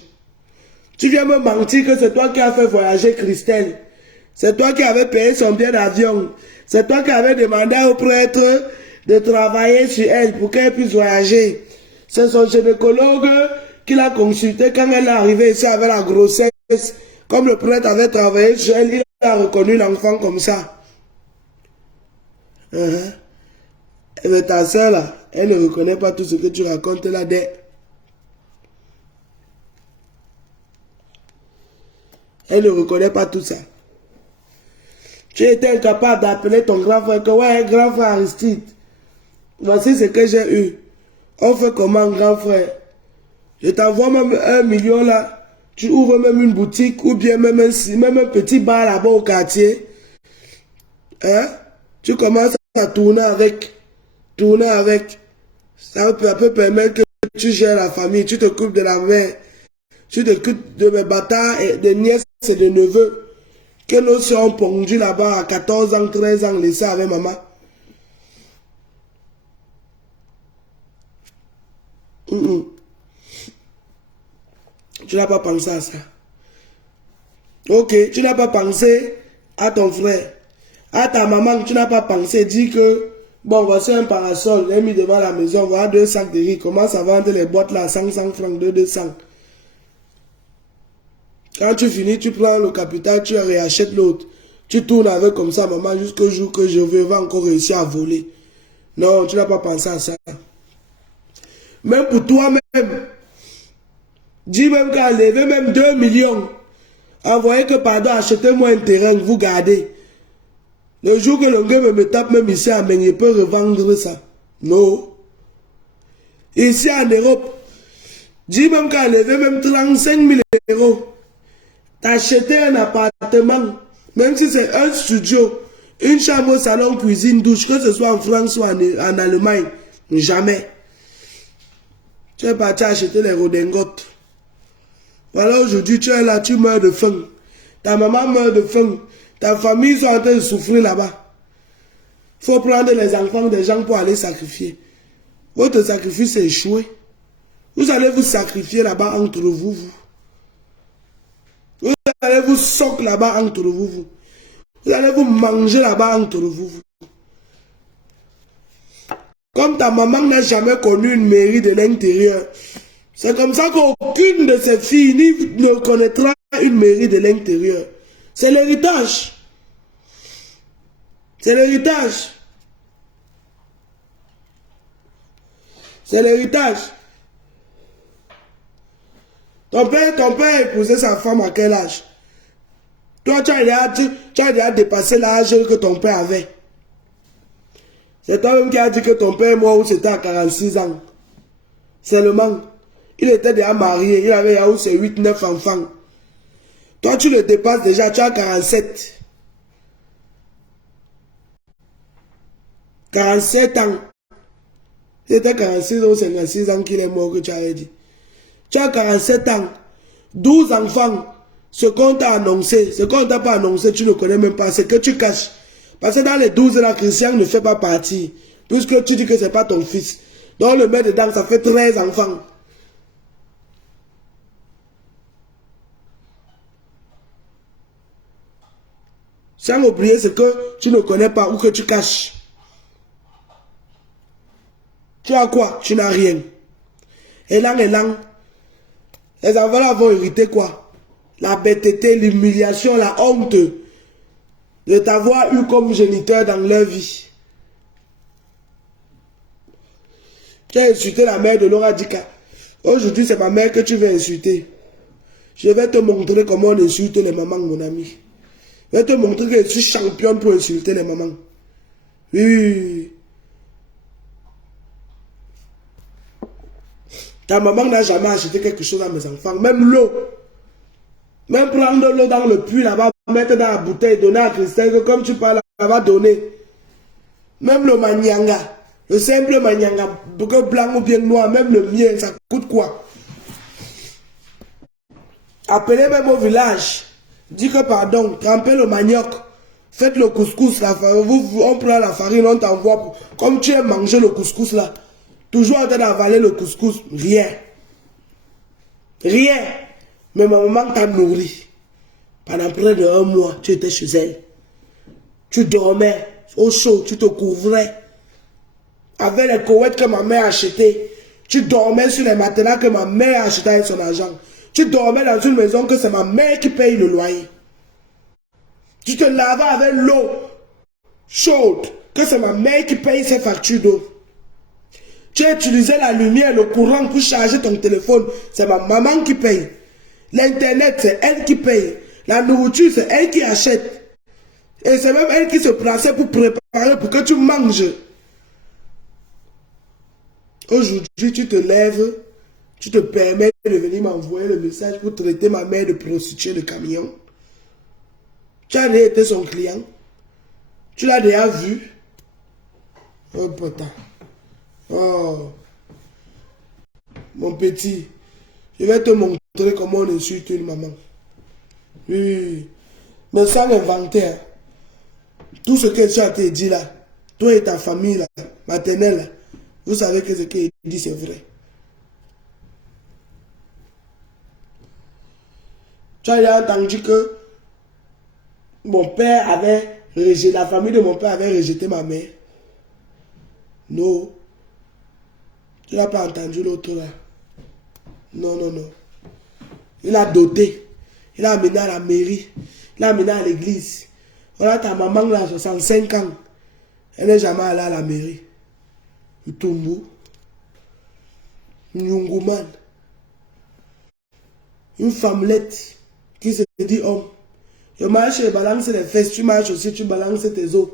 tu viens me mentir que c'est toi qui as fait voyager Christelle. C'est toi qui avais payé son billet d'avion. C'est toi qui avais demandé au prêtre de travailler sur elle pour qu'elle puisse voyager. C'est son gynécologue qui l'a consulté quand elle est arrivée ici avec la grossesse. Comme le prêtre avait travaillé sur elle, il a reconnu l'enfant comme ça. Mais ta soeur là, elle ne reconnaît pas tout ce que tu racontes là. Elle ne reconnaît pas tout ça. Tu étais incapable d'appeler ton grand frère que ouais, grand frère Aristide. Voici ce que j'ai eu. On fait comment, grand frère? Je t'envoie même 1 million là. Tu ouvres même une boutique ou bien même un petit bar là-bas au quartier. Hein? Tu commences à tourner avec. Ça peut permettre que tu gères la famille. Tu t'occupes de la mère. Tu t'occupes de mes bâtards et de nièces et de neveux. Que nous serons pondus là-bas à 14 ans, 13 ans, laissés avec maman. Tu n'as pas pensé à ça. Ok, tu n'as pas pensé à ton frère. À ta maman, tu n'as pas pensé. Dis que, bon, voici un parasol, j'ai mis devant la maison, voilà 2 sacs de riz. Commence à vendre les boîtes là, 500 francs, 200. Quand tu finis, tu prends le capital, tu réachètes l'autre. Tu tournes avec comme ça, maman, jusqu'au jour que je vais encore réussir à voler. Non, tu n'as pas pensé à ça. Même pour toi-même, dis même qu'à lever même 2 millions, envoyez que pardon, achetez-moi un terrain, vous gardez. Le jour que le gars me tape même ici à Meng, il peut revendre ça. Non. Ici en Europe, dis même qu'à lever même 35 000 euros, t'acheter un appartement, même si c'est un studio, une chambre, salon, cuisine, douche, que ce soit en France ou en Allemagne, jamais. Tu es parti acheter les redingotes. Voilà, aujourd'hui, tu es là, tu meurs de faim. Ta maman meurt de faim. Ta famille sont en train de souffrir là-bas. Il faut prendre les enfants des gens pour aller sacrifier. Votre sacrifice est échoué. Vous allez vous sacrifier là-bas entre vous. Vous allez vous soquer là-bas entre vous. Vous allez vous manger là-bas entre vous. Comme ta maman n'a jamais connu une mairie de l'intérieur, c'est comme ça qu'aucune de ses filles ne connaîtra une mairie de l'intérieur. C'est l'héritage. C'est l'héritage. C'est l'héritage. Ton père épousait sa femme à quel âge? Toi, tu as déjà dépassé l'âge que ton père avait. C'est toi-même qui as dit que ton père est mort où c'était à 46 ans. Seulement, il était déjà marié, il avait là où c'est 8-9 enfants. Toi, tu le dépasses déjà, tu as 47. 47 ans. C'était 46 ou 56 ans qu'il est mort que tu avais dit. Tu as 47 ans. 12 enfants. Ce qu'on t'a annoncé, ce qu'on t'a pas annoncé, tu ne connais même pas. C'est que tu caches. Parce que dans les 12 là, Christian ne fait pas partie. Puisque tu dis que ce n'est pas ton fils. Donc le met dedans, ça fait 13 enfants. Sans oublier ce que tu ne connais pas ou que tu caches. Tu as quoi? Tu n'as rien. Et là, les enfants là vont hériter quoi? La bêteté, l'humiliation, la honte de t'avoir eu comme géniteur dans leur vie. Tu as insulté la mère de Laura Dika. Aujourd'hui, c'est ma mère que tu veux insulter. Je vais te montrer comment on insulte les mamans, mon ami. Je vais te montrer que je suis championne pour insulter les mamans. Oui. Ta maman n'a jamais acheté quelque chose à mes enfants. Même l'eau. Même prendre l'eau dans le puits là-bas, mettre dans la bouteille, donner à Christelle, comme tu parles, elle va donner. Même le manyanga. Le simple manyanga, blanc ou bien noir, même le mien, ça coûte quoi? Appelez même au village. Dis que pardon, trempez le manioc. Faites le couscous, on prend la farine, on t'envoie. Comme tu aimes manger le couscous là. Toujours en train d'avaler le couscous. Rien. Rien. Mais ma maman t'a nourri. Pendant près de 1 mois, tu étais chez elle. Tu dormais au chaud, tu te couvrais. Avec les couettes que ma mère a achetées. Tu dormais sur les matelas que ma mère a achetés avec son argent. Tu dormais dans une maison que c'est ma mère qui paye le loyer. Tu te lavais avec l'eau chaude que c'est ma mère qui paye ses factures d'eau. Tu utilisais la lumière, le courant pour charger ton téléphone. C'est ma maman qui paye. L'internet, c'est elle qui paye. La nourriture, c'est elle qui achète. Et c'est même elle qui se plaçait pour préparer, pour que tu manges. Aujourd'hui, tu te lèves, tu te permets de venir m'envoyer le message pour traiter ma mère de prostituée de camion. Tu as déjà été son client. Tu l'as déjà vu. Oh putain. Oh. Mon petit. Je vais te montrer comment on insulte une maman. Oui. Mais sans inventer. Hein. Tout ce que tu as été dit là. Toi et ta famille là. Maternelle là. Vous savez que ce qu'il dit c'est vrai. Tu as déjà entendu que mon père avait rejeté, la famille de mon père avait rejeté ma mère? Non. Tu n'as pas entendu l'autre là? Non, non, non. Il a doté. Il a amené à la mairie. Il a amené à l'église. Voilà ta maman là, 65 ans. Elle n'est jamais allée à la mairie. Utumbu. Nyunguman. Une femmelette qui se dit homme. Je marche et balance les fesses. Tu marches aussi, tu balances tes os.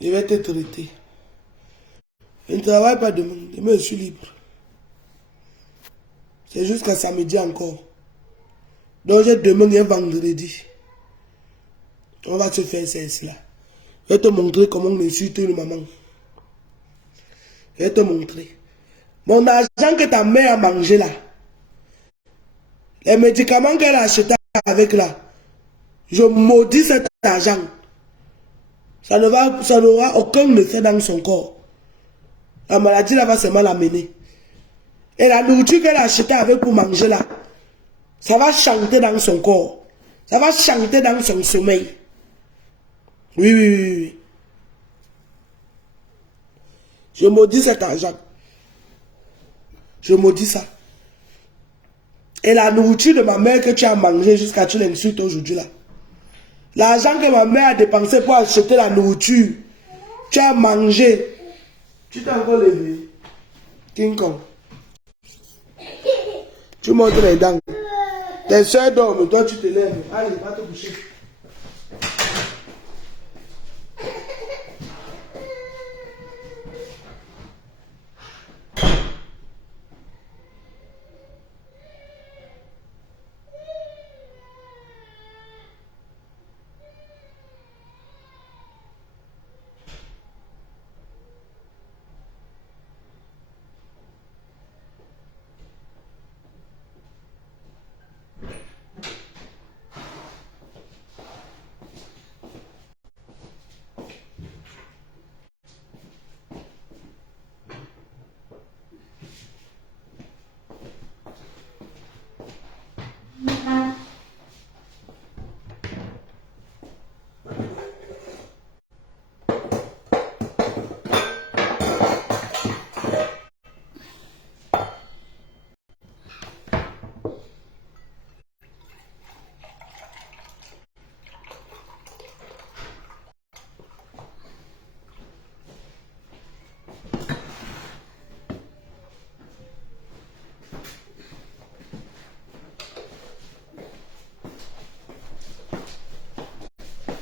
Je vais te traiter. Je ne travaille pas demain. Demain, je suis libre. C'est jusqu'à samedi encore. Donc, j'ai demain et vendredi. On va se faire celle-là. Je vais te montrer comment on insulte une maman. Je vais te montrer. Mon argent que ta mère a mangé là. Les médicaments qu'elle a achetés avec là. Je maudis cet argent. Ça n'aura aucun effet dans son corps. La maladie là va seulement l'amener. Et la nourriture qu'elle a achetée avec pour manger là, ça va chanter dans son corps. Ça va chanter dans son sommeil. Oui, oui, oui, oui. Je maudis cet argent. Je maudis ça. Et la nourriture de ma mère que tu as mangée jusqu'à tu l'insultes aujourd'hui là. L'argent que ma mère a dépensé pour acheter la nourriture, tu as mangé. Tu t'es encore levé. King Kong. Tu montres les dents. Tes soeurs dorment, toi tu te lèves. Allez, va te coucher.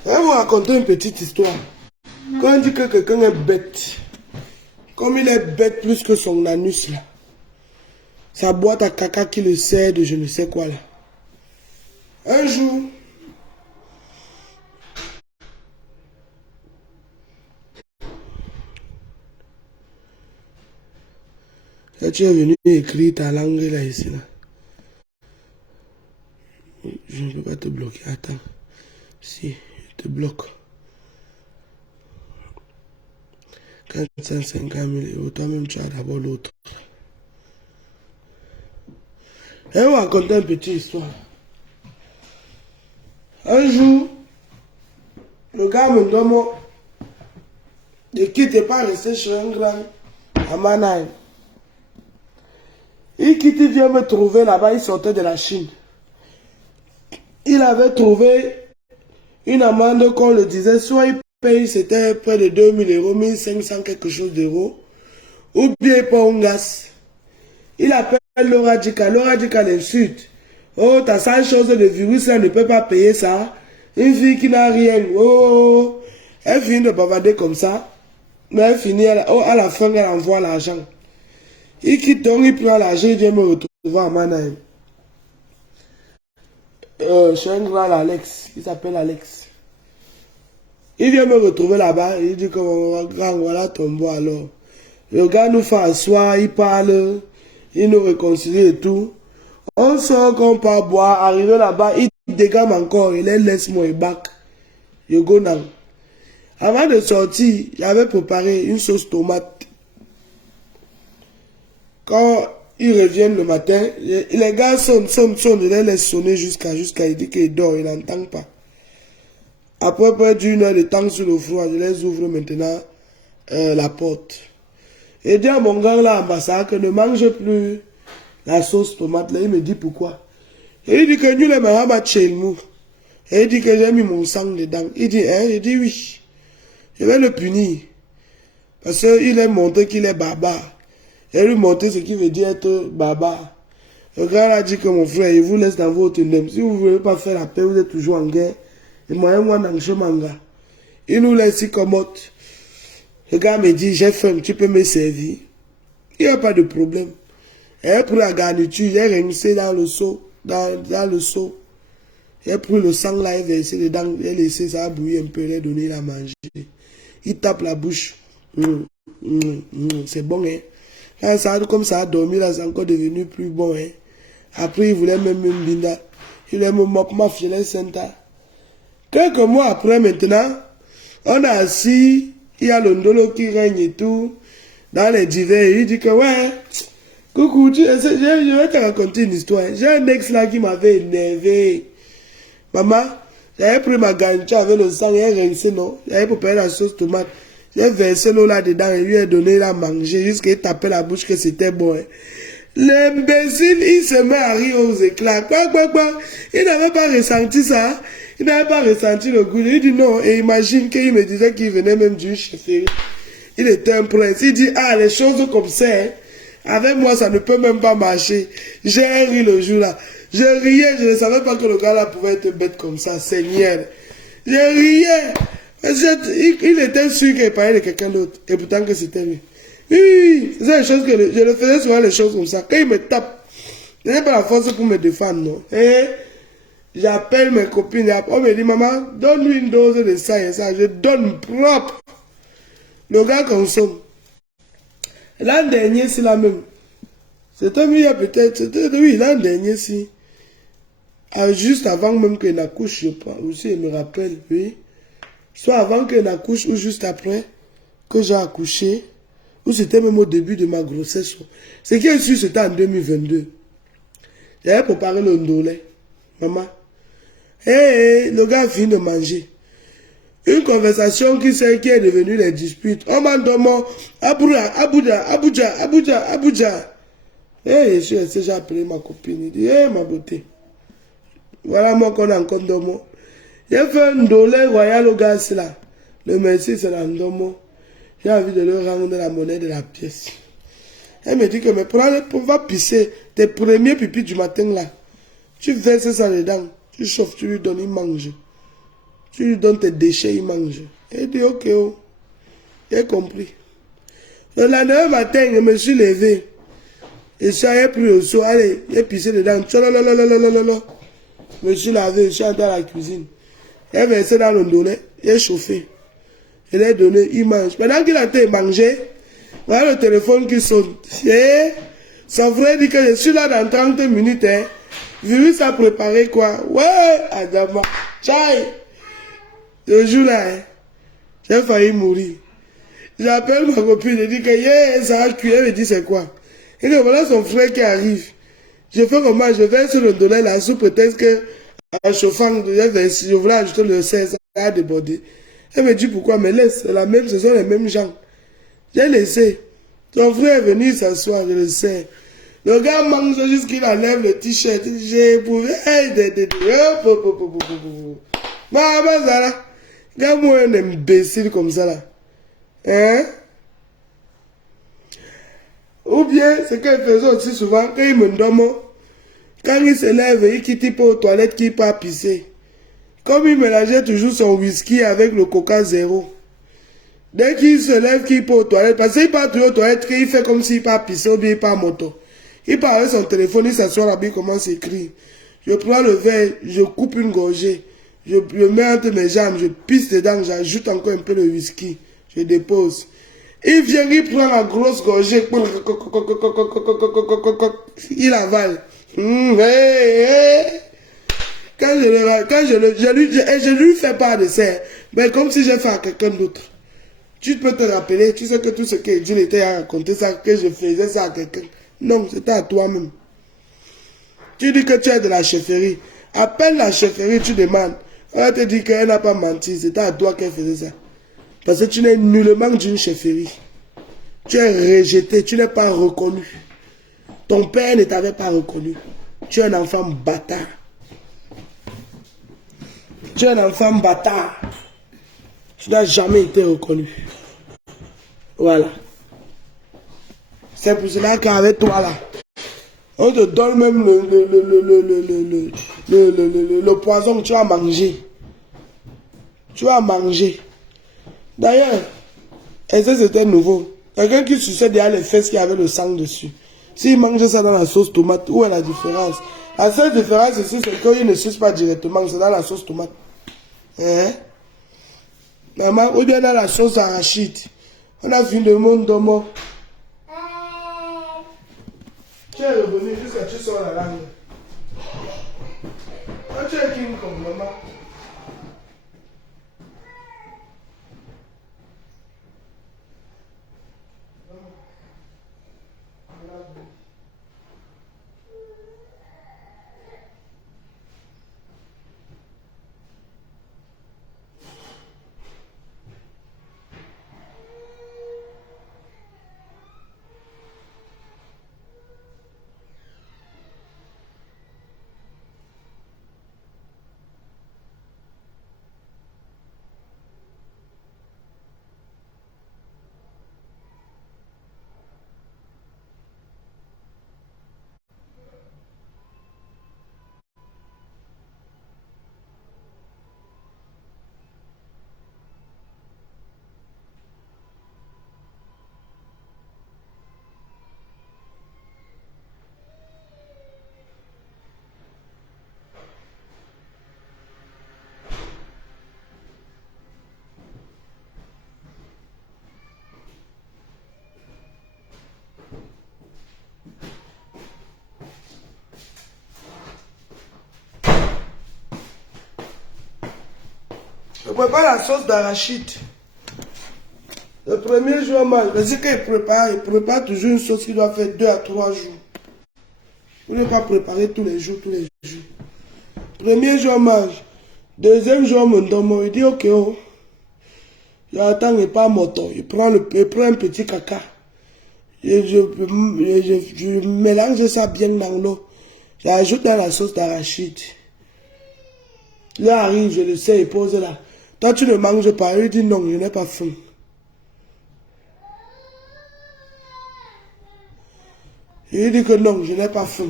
Je vais vous raconter une petite histoire. Quand on dit que quelqu'un est bête, comme il est bête plus que son anus là, sa boîte à caca qui le sert de je ne sais quoi là. Un jour, là tu es venu écrire ta langue là ici là. Je ne peux pas te bloquer. Attends. Si, je te bloque. 450 000 euros. Toi-même, tu as d'abord l'autre. Je vais vous raconter une petite histoire. Un jour, le gars me donne il quitte pas resté chez un grand à Mannheim. Il quitte, il vient me trouver là-bas, il sortait de la Chine. Il avait trouvé une amende qu'on le disait, soit il paye, c'était près de 2000 euros, 1500 quelque chose d'euros, ou bien il paye un gaz. Il appelle Laura Dika l'insulte. Oh, t'as 100 choses de virus, elle ne peut pas payer ça. Une fille qui n'a rien. Oh, elle finit de bavarder comme ça. Mais elle finit, à la fin, elle envoie l'argent. Il quitte donc, il prend l'argent, il vient me retrouver à Mannheim. Chez un grand Alex, il s'appelle Alex. Il vient me retrouver là-bas, il dit comment grand, voilà ton bois alors. Le gars nous fait asseoir, il parle, il nous réconcilie et tout. On sort qu'on part boire, arrivé là-bas, il dégamme encore, il laisse moi et bac. Je go now. Avant de sortir, j'avais préparé une sauce tomate. Quand ils reviennent le matin, les gars sonnent, je les laisse sonner jusqu'à il dit qu'il dort, il n'entend pas. Après près d'une heure de temps sur le froid, je les ouvre maintenant la porte. Et dis à mon gars là, ambassade, que ne mange plus la sauce tomate là. Il me dit pourquoi. Et il dit que nous les marabats chez nous. Et il dit que j'ai mis mon sang dedans. Il dit, hein? Je dis oui. Je vais le punir. Parce qu'il est montré qu'il est barbare. Et lui montrer ce qui veut dire être barbare. Le gars a dit que mon frère, il vous laisse dans votre nom. Si vous ne voulez pas faire la paix, vous êtes toujours en guerre. Et moi, dans le manga. Il nous laisse ici commode. Le gars me dit, j'ai faim, tu peux me servir. Il n'y a pas de problème. Et pour la garniture, j'ai rincé dans le seau. Dans le seau. J'ai pris le sang là, il versé dedans, il a laissé ça bouillir un peu, il a donné à manger. Il tape la bouche. C'est bon, hein. Quand ça, comme ça a dormi, là, c'est encore devenu plus bon, hein. Après, il voulait même me binda. Il voulait me mop ma filet senta. Quelques mois après, maintenant, on a assis, il y a le ndolo qui règne et tout, dans les divers, il dit que, ouais, coucou, je vais te raconter une histoire. J'ai un ex là qui m'avait énervé. Maman, j'avais pris ma garniture avec le sang, j'ai rincé, non? J'avais préparé la sauce tomate. J'ai versé l'eau là-dedans et lui ai donné à manger jusqu'à il tapait la bouche que c'était bon. Hein. L'imbécile, il se met à rire aux éclats. Quoi. Il n'avait pas ressenti ça. Il n'avait pas ressenti le goût. Il dit non. Et imagine qu'il me disait qu'il venait même du chefferie. Il était un prince. Il dit, ah, les choses comme ça, hein, avec moi, ça ne peut même pas marcher. J'ai ri le jour là. Je riais, je ne savais pas que le gars là pouvait être bête comme ça. Seigneur. Je riais. Il était sûr qu'il parlait de quelqu'un d'autre. Et pourtant que c'était lui. Oui, c'est des choses que je le faisais souvent les choses comme ça. Quand il me tape, je n'ai pas la force pour me défendre, non. Et j'appelle mes copines. On me dit, maman, donne-lui une dose de ça et ça. Je donne propre. Le gars consomme. L'an dernier, c'est la même. C'était mieux peut-être. Oui, l'an dernier, si. Juste avant même qu'il n'accouche, je crois. Aussi, il me rappelle, oui. Soit avant qu'elle n'accouche ou juste après que j'ai accouché, ou c'était même au début de ma grossesse. Ce qui est sûr, c'était en 2022. J'avais préparé le ndolé. Maman. Le gars vient de manger. Une conversation qui est devenue des disputes. On m'a demandé Abuja. Je suis resté, j'ai appelé ma copine. Il dit, ma beauté. Voilà moi qu'on a encore dormi. J'ai fait un dollar royal au gars là. Le merci c'est l'endomo. J'ai envie de leur rendre la monnaie de la pièce. Elle me dit que mais va pisser tes premiers pipis du matin là. Tu verses ça dedans. Tu chauffes, tu lui donnes, il mange. Tu lui donnes tes déchets, il mange. Elle dit ok, oh. J'ai compris. Le lendemain matin, je me suis levé. Et ça, j'ai pris au seau. Allez, j'ai pissé dedans. Je me suis lavé, je suis entré à la cuisine. Il a versé dans le ndolé, il a chauffé. Il a donné, il mange. Pendant qu'il a été mangé, voilà le téléphone qui sonne. Et son frère dit que je suis là dans 30 minutes. Hein. Vu ça préparer quoi? Ouais, Adama. Tchaï. Le jour là, hein, j'ai failli mourir. J'appelle ma copine, je dis que ça a cuit. Elle me dit c'est quoi? Et donc voilà son frère qui arrive. Je fais comment? Je vais sur le ndolé là sous prétexte que en chauffant, je voulais ajouter le 16, ça a débordé. Elle me dit pourquoi, mais laisse, c'est la même, ce sont les mêmes gens. J'ai laissé. Ton frère est venu s'asseoir, je le sais. Le gars mange jusqu'il enlève le t-shirt. J'ai éprouvé. Maman, ça là. Regarde-moi un imbécile comme ça là. Hein? Ou bien, ce qu'il faisait aussi souvent, quand il me donne, quand il se lève, il quitte pas aux toilettes, qu'il part pisser. Comme il mélangeait toujours son whisky avec le coca zéro. Dès qu'il se lève, qu'il part aux toilettes, parce qu'il part toujours aux toilettes, il fait comme s'il part pisser ou bien il part moto. Il part avec son téléphone, il s'assoit là-bas, il commence à écrire. Je prends le verre, je coupe une gorgée, je le mets entre mes jambes, je pisse dedans, j'ajoute encore un peu de whisky, je dépose. Il vient, il prend la grosse gorgée, il avale. Quand je lui fais pas de ça, mais comme si j'ai fait à quelqu'un d'autre. Tu peux te rappeler, tu sais que tout ce que Dieu était à raconter ça, que je faisais ça à quelqu'un. Non, c'était à toi-même. Tu dis que tu es de la chefferie. Appelle la chefferie, tu demandes. Elle te dit qu'elle n'a pas menti. C'était à toi qu'elle faisait ça. Parce que tu n'es nullement d'une chefferie. Tu es rejeté, tu n'es pas reconnu. Ton père ne t'avait pas reconnu. Tu es un enfant bâtard. Tu es un enfant bâtard. Tu n'as jamais été reconnu. Voilà. C'est pour cela qu'avec toi là, on te donne même le poison que tu vas manger. Tu vas manger. D'ailleurs, et ça c'était nouveau. Quelqu'un qui suçait derrière les fesses qui avait le sang dessus. S'il mangeait ça dans la sauce tomate, où est la différence? La seule différence ici, c'est qu'il ne suce pas directement, c'est dans la sauce tomate. Hein? Maman, ou bien dans la sauce arachide. On a vu le monde d'homme. Tu es revenu jusqu'à tu sors la langue. Quand tu es King Kong, maman. Je prépare la sauce d'arachide. Le premier jour, mais ce qu'il prépare toujours une sauce qui doit faire 2 à 3 jours. Vous ne pouvez pas préparer tous les jours, tous les jours. Premier jour, mange. Deuxième jour, mon domo, il dit ok, oh. J'attends, il pas moto. Il prend un petit caca. Je mélange ça bien dans l'eau. J'ajoute dans la sauce d'arachide. Là arrive, je le sais, il pose là. Toi, tu ne manges pas. Il dit non, je n'ai pas faim. Il dit que non, je n'ai pas faim.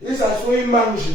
Il s'assoit, il mange.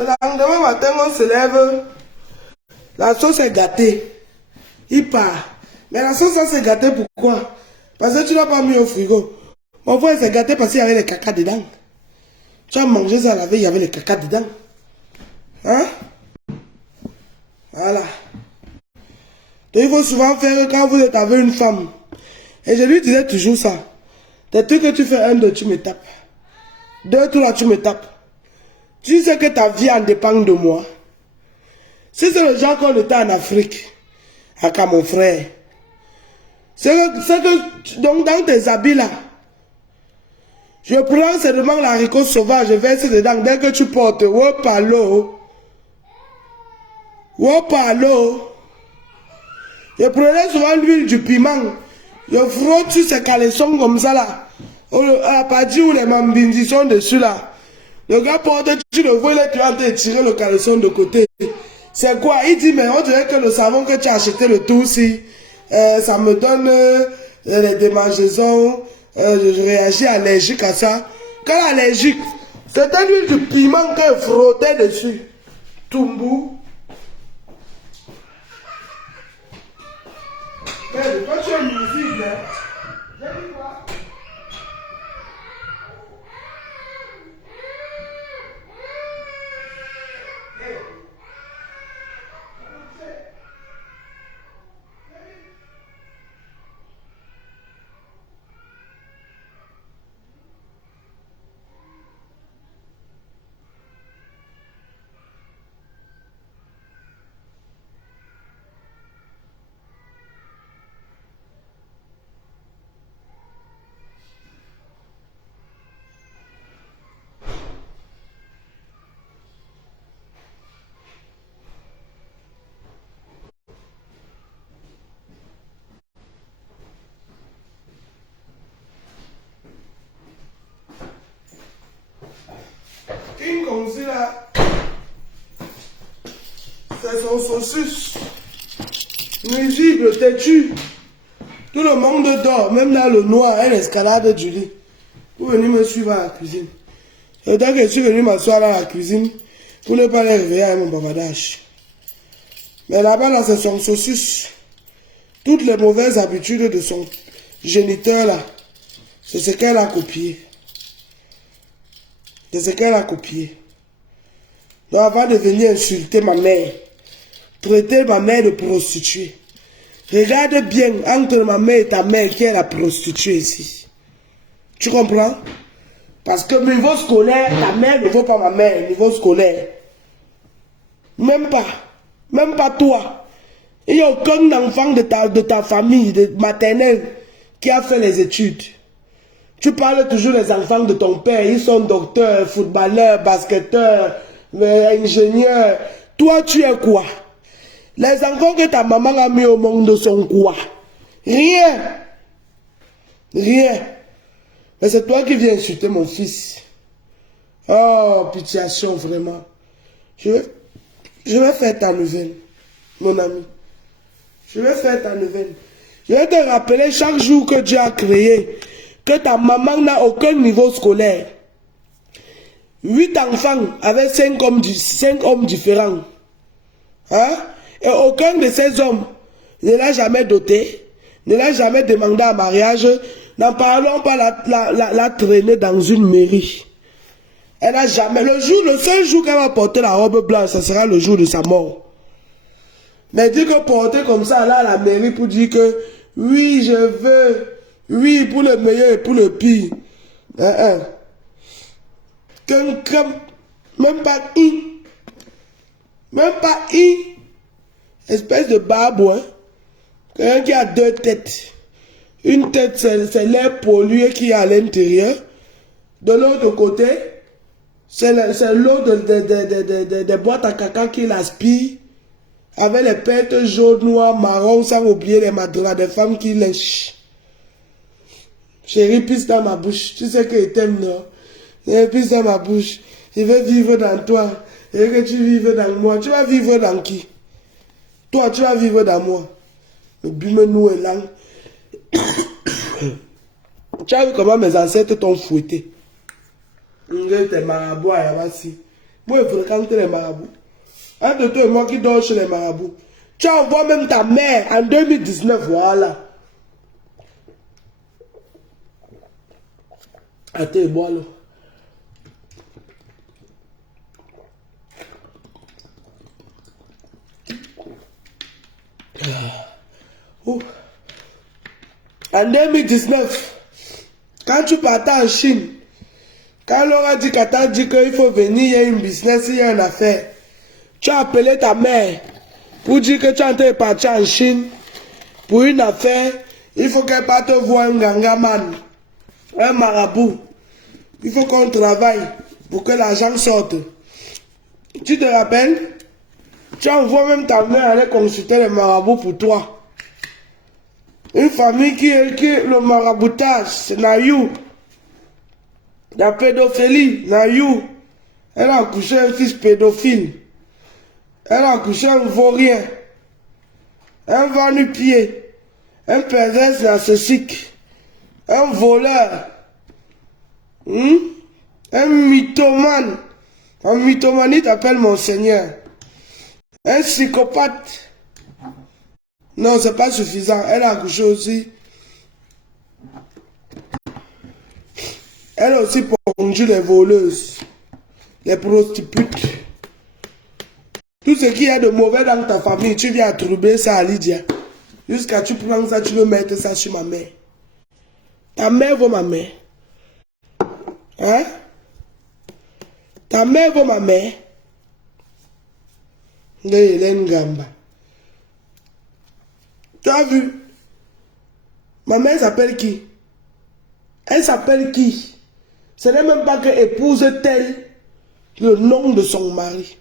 Le lendemain matin, on se lève. La sauce est gâtée. Il part. Mais la sauce, ça s'est gâtée pourquoi? Parce que tu ne l'as pas mis au frigo. Mon frère s'est gâté parce qu'il y avait les caca dedans. Tu as mangé ça la veille, il y avait les caca dedans. Hein? Voilà. Donc il faut souvent faire quand vous êtes avec une femme. Et je lui disais toujours ça. Des trucs que tu fais, 1, 2, tu me tapes. 2, 3, tu me tapes. Tu sais que ta vie en dépend de moi. Si c'est le genre qu'on était en Afrique, avec mon frère, c'est que donc dans tes habits là, je prends seulement l'haricot sauvage, je verse dedans. Dès que tu portes, wopalo, Je prenais souvent l'huile du piment. Je frotte sur ces caleçons comme ça là. À la partie où les mambindis sont dessus là. Le gars porte, tu le vois, tu es en train de tirer le caleçon de côté. C'est quoi? Il dit, mais on dirait que le savon que tu as acheté le tout aussi, ça me donne les démangeaisons, je réagis allergique à ça. Quelle allergique? C'était l'huile du piment que je frottais dessus. Tumbou. Mais toi tu es nuisible, hein? J'ai dit quoi? King Kongzi là, c'est son saucisse. Nuisible, têtu. Tout le monde dort, même dans le noir, elle escalade du lit. Pour venir me suivre à la cuisine. Et dès que je suis venu m'asseoir à la cuisine, pour ne pas les réveiller avec mon bavardage. Mais là-bas, là, c'est son saucisse. Toutes les mauvaises habitudes de son géniteur là, c'est ce qu'elle a copié. C'est ce qu'elle a copié. Donc avant de venir insulter ma mère, traiter ma mère de prostituée. Regarde bien entre ma mère et ta mère qui est la prostituée ici. Tu comprends? Parce que niveau scolaire, ta mère ne vaut pas ma mère, niveau scolaire. Même pas. Même pas toi. Il n'y a aucun enfant de ta famille, de maternelle, qui a fait les études. Tu parles toujours des enfants de ton père. Ils sont docteurs, footballeurs, basketteurs, ingénieurs. Toi, tu es quoi? Les enfants que ta maman a mis au monde sont quoi? Rien. Rien. Mais c'est toi qui viens insulter mon fils. Oh, pitiation, vraiment. Je vais faire ta nouvelle, mon ami. Je vais faire ta nouvelle. Je vais te rappeler chaque jour que Dieu a créé que ta maman n'a aucun niveau scolaire. 8 enfants avec 5 hommes différents. Hein? Et aucun de ces hommes ne l'a jamais doté, ne l'a jamais demandé en mariage. N'en parlons pas la traîner dans une mairie. Elle n'a jamais. Le seul jour qu'elle va porter la robe blanche, ce sera le jour de sa mort. Mais dire que porter comme ça là à la mairie pour dire que oui, je veux, oui, pour le meilleur et pour le pire. Même pas même pas espèce de babouin. Quelqu'un qui a 2 têtes. Une tête, c'est l'air pollué qui est à l'intérieur. De l'autre côté, c'est l'eau des boîtes à caca qui l'aspire. Avec les pertes jaunes, noires, marron, sans oublier les madras des femmes qui lèchent. Chérie, pisse dans ma bouche. Tu sais que je t'aime, non? Pisse dans ma bouche. Je veux vivre dans toi. Je veux que tu vives dans moi. Tu vas vivre dans qui? Toi, tu vas vivre dans moi. Le bime-nous est là. Tu as vu comment mes ancêtres t'ont fouetté? Tes marabouts à Yabassi. Moi, je fréquente les marabouts. Un de toi et moi qui dort chez les marabouts. Tu envoies même ta mère en 2019, voilà. Attends, bois là. En 2019, quand tu partais en Chine, quand Laura dit qu'elle t'a dit qu'il faut venir, il y a une business, il y a une affaire. Tu as appelé ta mère pour dire que tu es en train de partir en Chine pour une affaire. Il faut qu'elle parte voir un gangaman, un marabout. Il faut qu'on travaille pour que l'argent sorte. Tu te rappelles? Tu envoies même ta mère aller consulter les marabouts pour toi. Une famille qui le maraboutage, c'est Nayou. La pédophilie, Nayou. Elle a accouché un fils pédophile. Elle a accouché un vaurien. Un va-nu-pied. Un pervers narcissique. Un voleur. Un mythomane. En mythomanie, t'appelles mon Seigneur. Un psychopathe. Non, c'est pas suffisant. Elle a accouché aussi. Elle a aussi pondu les voleuses, les prostituées. Tout ce qui est de mauvais dans ta famille, tu viens troubler ça à Lydia. Jusqu'à tu prends ça, tu veux mettre ça sur ma mère. Ta mère vaut ma mère. Hein? Ta mère vaut ma mère. De Hélène Gamba. Tu as vu? Ma mère s'appelle qui? Elle s'appelle qui? Ce n'est même pas que épouse-t-elle le nom de son mari.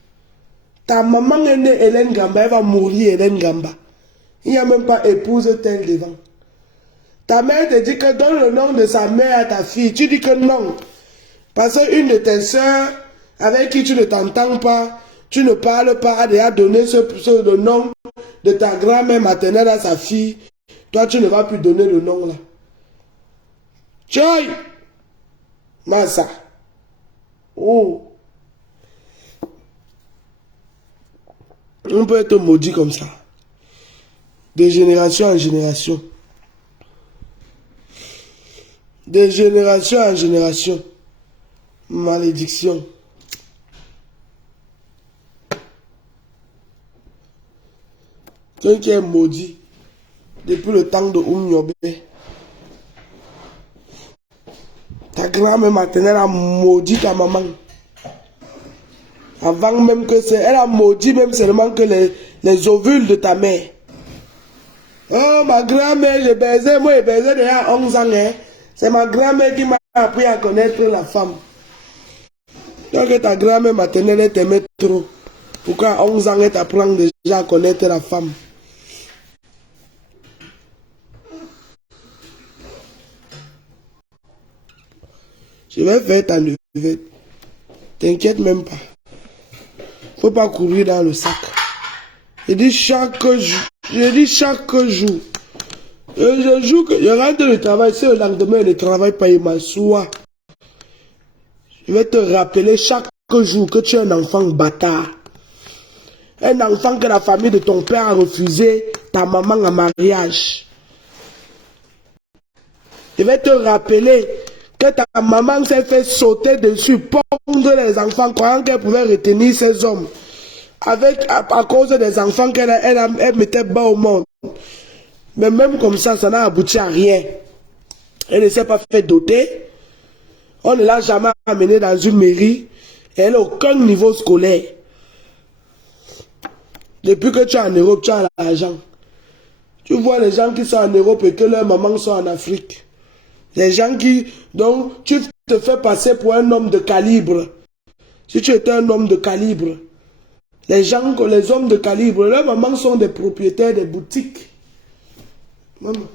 Ta maman est née Hélène Gamba, elle va mourir Hélène Gamba. Il n'y a même pas épouse-t-elle devant. Ta mère te dit que donne le nom de sa mère à ta fille. Tu dis que non. Parce qu'une de tes soeurs avec qui tu ne t'entends pas, tu ne parles pas, a déjà donné le nom de ta grand-mère maternelle à sa fille. Toi, tu ne vas plus donner le nom là. Joy! Massa. Oh. On peut être maudit comme ça. De génération en génération. De génération en génération. Malédiction. Quelqu'un qui est maudit depuis le temps de Oumyobé. Ta grand-mère maternelle a maudit ta maman. Avant même que c'est... Elle a maudit même seulement que les ovules de ta mère. Oh, ma grand-mère, j'ai baisé. Moi, j'ai baisé déjà 11 ans. Hein. C'est ma grand-mère qui m'a appris à connaître la femme. Donc, ta grand-mère maternelle, elle t'aimait trop. Pourquoi à 11 ans, elle t'apprend déjà à connaître la femme? Je vais faire ta levée. T'inquiète même pas. Faut pas courir dans le sac. Je dis chaque jour. Je dis chaque jour. Je joue que je rentre le travail. Si le lendemain je ne travaille pas, il m'assoit. Je vais te rappeler chaque jour que tu es un enfant bâtard. Un enfant que la famille de ton père a refusé ta maman en mariage. Je vais te rappeler que ta maman s'est fait sauter dessus, pondre les enfants, croyant qu'elle pouvait retenir ces hommes. À cause des enfants qu'elle mettait bas au monde. Mais même comme ça n'a abouti à rien. Elle ne s'est pas fait doter. On ne l'a jamais amenée dans une mairie. Et elle n'a aucun niveau scolaire. Depuis que tu es en Europe, tu as l'argent. Tu vois les gens qui sont en Europe et que leurs mamans sont en Afrique. Les gens qui... Donc, tu te fais passer pour un homme de calibre. Si tu étais un homme de calibre. Les hommes de calibre, leurs mamans sont des propriétaires des boutiques. Maman.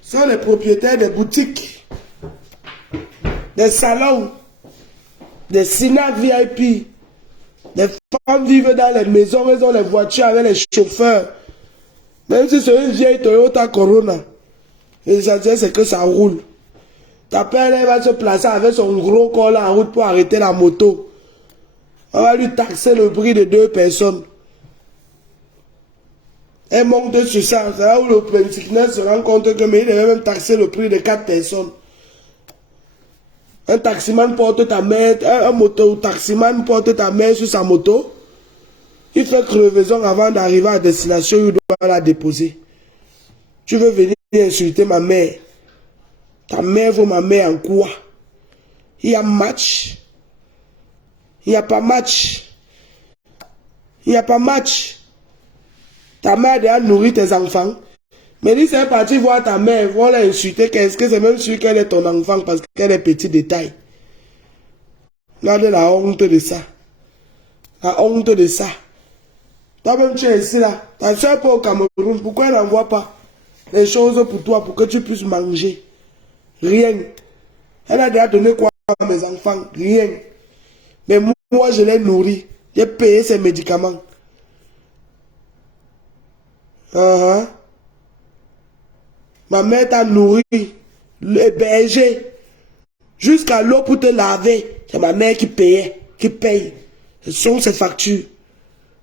Sont les propriétaires des boutiques. Des salons. Des cinémas VIP. Les femmes vivent dans les maisons, elles ont les voitures avec les chauffeurs. Même si c'est une vieille Toyota Corona. Et ça c'est que ça roule. Ta père, elle va se placer avec son gros col en route pour arrêter la moto. On va lui taxer le prix de 2 personnes. Elle monte sur ça. C'est là où le principal se rend compte que mais il devait même taxer le prix de 4 personnes. Un taximan porte ta mère, un taximan porte ta mère sur sa moto. Il fait crevaison avant d'arriver à destination où il doit la déposer. Tu veux venir insulter ma mère. Ta mère vaut ma mère en quoi? Il y a match. Il n'y a pas match. Il n'y a pas match. Ta mère a déjà nourri tes enfants. Mais dis, c'est parti voir ta mère, vont l'insulter. Qu'est-ce que c'est même sûr qu'elle est ton enfant parce qu'elle est petit détail. Regardez la honte de ça. La honte de ça. Toi-même, tu es ici là. Ta soeur peut au Cameroun. Pourquoi elle n'envoie pas? les choses pour toi, pour que tu puisses manger. Rien. Elle a déjà donné quoi à mes enfants? Rien. Mais moi, je l'ai nourri. J'ai payé ses médicaments. Ma mère t'a nourri, hébergé. Jusqu'à l'eau pour te laver. C'est ma mère qui payait, qui paye. Ce sont ses factures.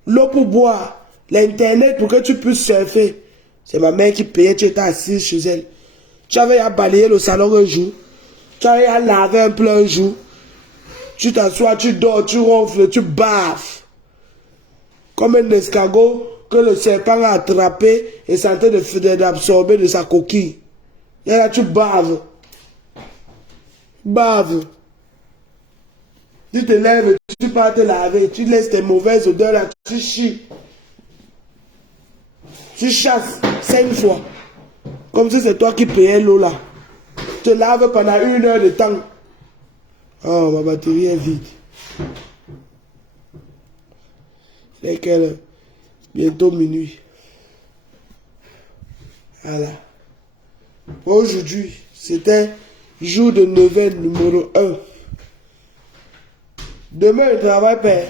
L'eau pour boire, l'internet pour que tu puisses surfer. C'est ma mère qui payait, tu étais assise chez elle. Tu avais à balayer le salon un jour. Tu avais à laver un peu un jour. Tu t'assois, tu dors, tu ronfles, tu baves. Comme un escargot que le serpent a attrapé et c'est en train d'absorber de sa coquille. Et là, tu baves. Bave. Tu te lèves, tu pars te laver, tu laisses tes mauvaises odeurs là, tu chies. Tu chasses 5 fois. Comme si c'est toi qui payais l'eau là. Tu te laves pendant 1 heure de temps. Oh, ma batterie est vide. C'est quelle heure? Bientôt minuit. Voilà. Aujourd'hui, c'était jour de neuvaine numéro 1. Demain, le travail père.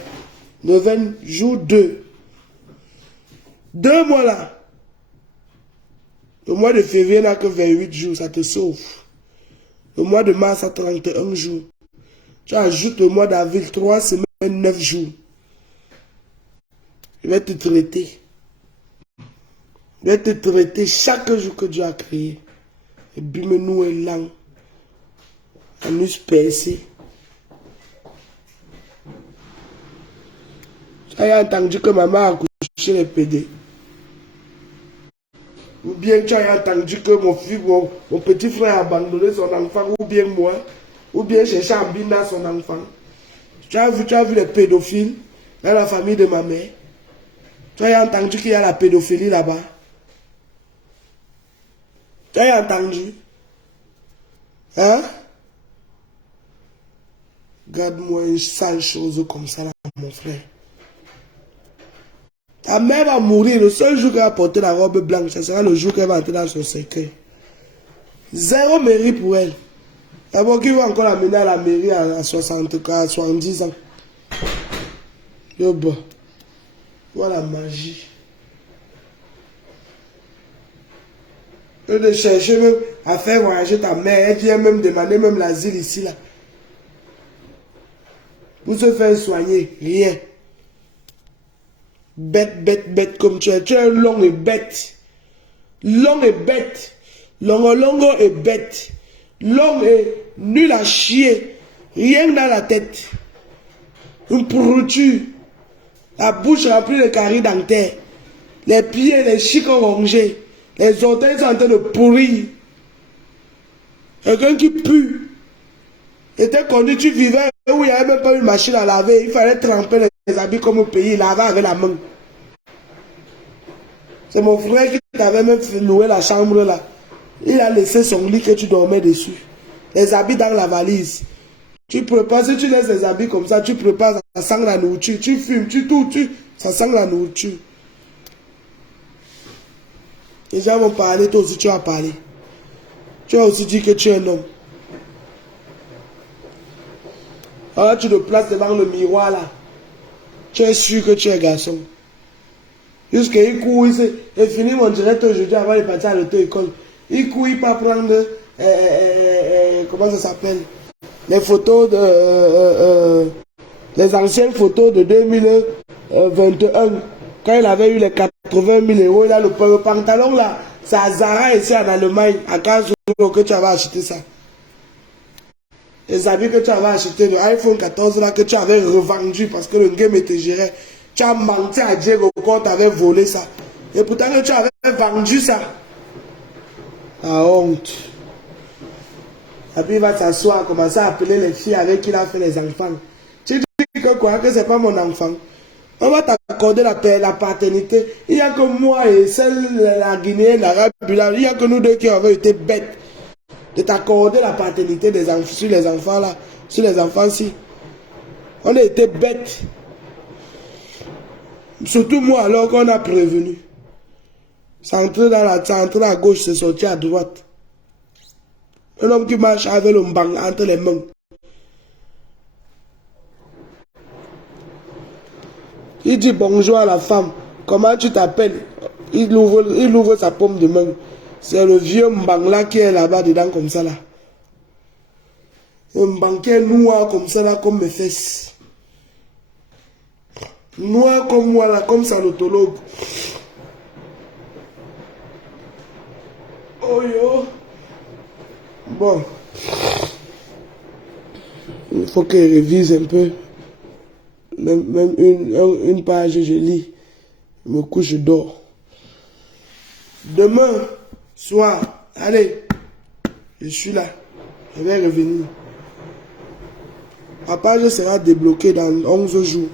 Neuvaine, jour 2. 2 mois là. Le mois de février n'a que 28 jours, ça te sauve. Le mois de mars a 31 jours. Tu ajoutes le mois d'avril, 3 semaines, 9 jours. Je vais te traiter. Je vais te traiter chaque jour que Dieu a créé. Et bime-nous est lent. Anus percé. Tu as entendu que maman a couché les PD. Ou bien tu as entendu que mon petit frère a abandonné son enfant, ou bien moi, ou bien cherché à Bina son enfant. Tu as vu les pédophiles dans la famille de ma mère. Tu as entendu qu'il y a la pédophilie là-bas. Tu as entendu? Hein? Garde-moi une sale chose comme ça là, mon frère. Ta mère va mourir. Le seul jour qu'elle va porter la robe blanche, ce sera le jour qu'elle va entrer dans son cercueil. Zéro mairie pour elle. D'abord, qui va encore l'amener à la mairie à 70 ans. Yo, bah. Voilà la magie. Au lieu de chercher même à faire voyager ta mère, elle vient même demander même l'asile ici là. Pour se faire soigner, rien. Bête, bête, bête comme tu es. Tu es long et bête. Long et bête. Longo et bête. Long et nul à chier. Rien dans la tête. Une pourriture. La bouche remplie de caries dentaires. Les pieds, les chicots rongés. Les orteils sont en train de pourrir. Quelqu'un qui pue. Était connu, tu vivais où il n'y avait même pas une machine à laver. Il fallait tremper les habits comme au pays, laver avec la main. C'est mon frère qui t'avait même loué la chambre là. Il a laissé son lit que tu dormais dessus. Les habits dans la valise. Tu prépares, si tu laisses les habits comme ça, tu prépares, ça sent la nourriture. Tu fumes, ça sent la nourriture. Les gens vont parler, toi aussi tu vas parler. Tu vas aussi dire que tu es un homme. Alors tu te places devant le miroir là. Tu es sûr que tu es garçon. Jusqu'à il court, il finit mon direct aujourd'hui avant de partir à l'auto-école. Il court, il part prendre, comment ça s'appelle? Les photos les anciennes photos de 2021. Quand il avait eu les 80 000 euros, il a le pantalon là. C'est à Zara ici en Allemagne, à 15 euros que tu avais acheté ça. Les habits que tu avais acheté, le iPhone 14 là que tu avais revendu parce que le game était géré. Tu as menti à Diego quand tu avais volé ça. Et pourtant que tu avais vendu ça. La honte. Et puis il va s'asseoir, commencer à appeler les filles avec qui il a fait les enfants. Tu dis que quoi, que c'est pas mon enfant. On va t'accorder la paternité. Il n'y a que moi et celle, la Guinéenne, l'Arabe, il n'y a que nous deux qui avons été bêtes de t'accorder la paternité des enfants, sur les enfants là, sur les enfants-ci. On a été bêtes. Surtout moi alors qu'on a prévenu. C'est entré à gauche, c'est sorti à droite. Un homme qui marche avec le mbang entre les mains. Il dit bonjour à la femme. Comment tu t'appelles? Il ouvre sa paume de main. C'est le vieux mbang là qui est là-bas dedans comme ça là. Un mbang qui est noir comme ça là, comme mes fesses. Noir comme moi là, comme sanotologue. Oh yo. Bon. Il faut qu'elle révise un peu. Même une page, je lis. Je me couche, je dors. Demain soir, allez, je suis là. Je vais revenir. Ma page sera débloquée dans 11 jours.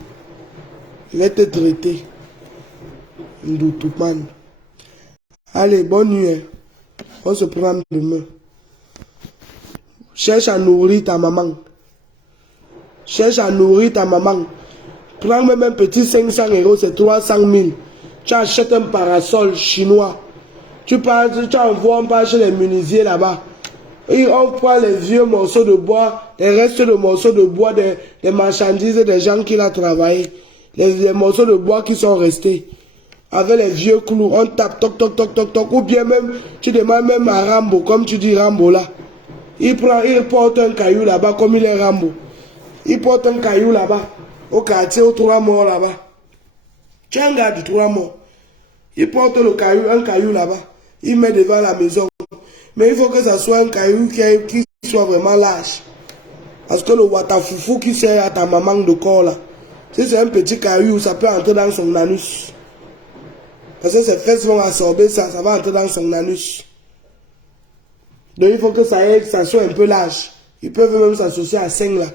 Je vais te traiter. Ndoutoumane. Allez, bonne nuit. Hein. On se prend demain. Cherche à nourrir ta maman. Cherche à nourrir ta maman. Prends même un petit 500 €, c'est 300 000. Tu achètes un parasol chinois. Tu envoies un pas chez les menuisiers là-bas. Et on prend les vieux morceaux de bois, les restes de morceaux de bois des marchandises des gens qui l'ont travaillé. Les morceaux de bois qui sont restés. Avec les vieux clous, on tape, toc, toc, toc, toc, toc. Ou bien même, tu demandes même à Rambo, comme tu dis Rambo là. Il porte un caillou là-bas, comme il est Rambo. Il porte un caillou là-bas, au quartier, aux 3 morts là-bas. Tu es un gars du 3 morts. Il porte un caillou là-bas. Il met devant la maison. Mais il faut que ça soit un caillou qui soit vraiment large. Parce que le watafoufou qui sert à ta maman de corps là, si c'est un petit caillou, ça peut entrer dans son anus. Parce que ses fesses vont absorber ça, ça va entrer dans son anus. Donc il faut que ça soit un peu large. Ils peuvent même s'associer à 5 là.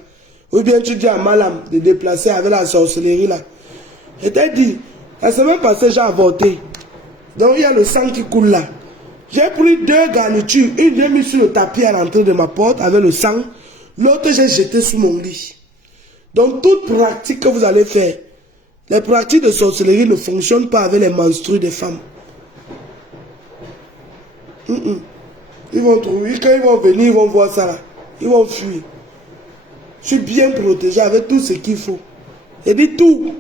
Ou bien tu dis à Malam de déplacer avec la sorcellerie là. Je t'ai dit, la semaine passée j'ai avorté. Donc il y a le sang qui coule là. J'ai pris 2 garnitures. Une j'ai mis sur le tapis à l'entrée de ma porte avec le sang. L'autre j'ai jeté sous mon lit. Donc toute pratique que vous allez faire, les pratiques de sorcellerie ne fonctionnent pas avec les menstrues des femmes. Ils vont trouver, quand ils vont venir, ils vont voir ça là. Ils vont fuir. Je suis bien protégé avec tout ce qu'il faut. J'ai dit tout.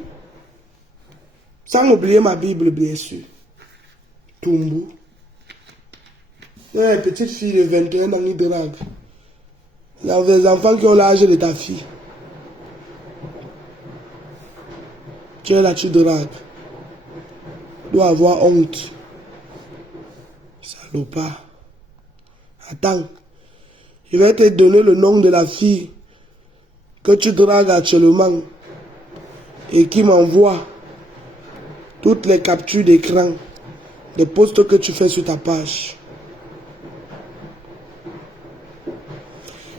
Sans oublier ma Bible, bien sûr. Toumbo. Il y a une petite fille de 21 ans qui drague. Il y a des enfants qui ont l'âge de ta fille. Tu es là, tu dragues. Tu dois avoir honte. Salopard. Attends. Je vais te donner le nom de la fille que tu dragues actuellement et qui m'envoie toutes les captures d'écran des posts que tu fais sur ta page.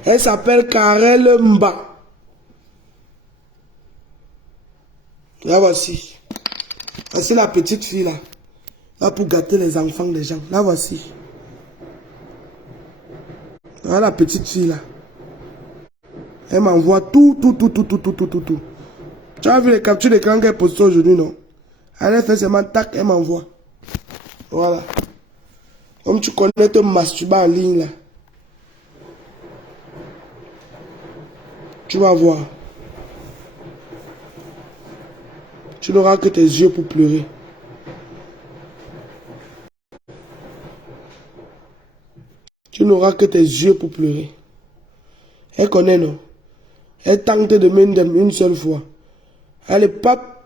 Elle s'appelle Karel Mba. Là voici. Voici la petite fille là. Là pour gâter les enfants des gens. Là voici. Voilà la petite fille là. Elle m'envoie tout. Tu as vu les captures d'écran qu'elle poste aujourd'hui, non? Elle fait seulement tac, elle m'envoie. Voilà. Comme tu connais ton masturber en ligne là. Tu vas voir. Tu n'auras que tes yeux pour pleurer. Tu n'auras que tes yeux pour pleurer. Elle connaît, non? Elle tente de m'aider une seule fois. Elle est pas.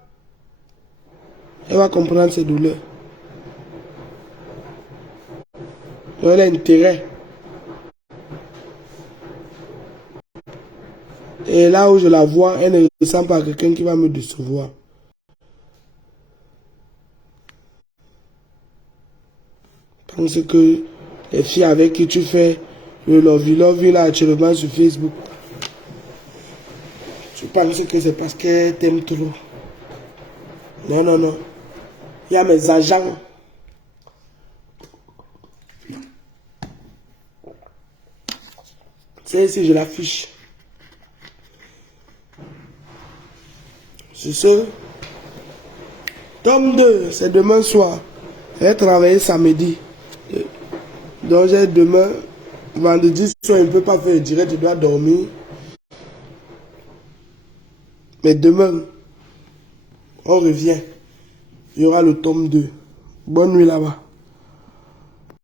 Elle va comprendre ses douleurs. Elle a intérêt. Et là où je la vois, elle ne ressemble pas à quelqu'un qui va me décevoir. Parce que les filles avec qui tu fais le lovey là actuellement sur Facebook, tu penses que c'est parce qu'elle t'aime trop. Non. Il y a mes agents. C'est ici, je l'affiche. C'est ce. Tome 2, c'est demain soir. Je vais travailler samedi. Donc j'ai demain, vendredi soir, je ne peux pas faire le direct, je dois dormir. Mais demain, on revient. Il y aura le tome 2. Bonne nuit là-bas.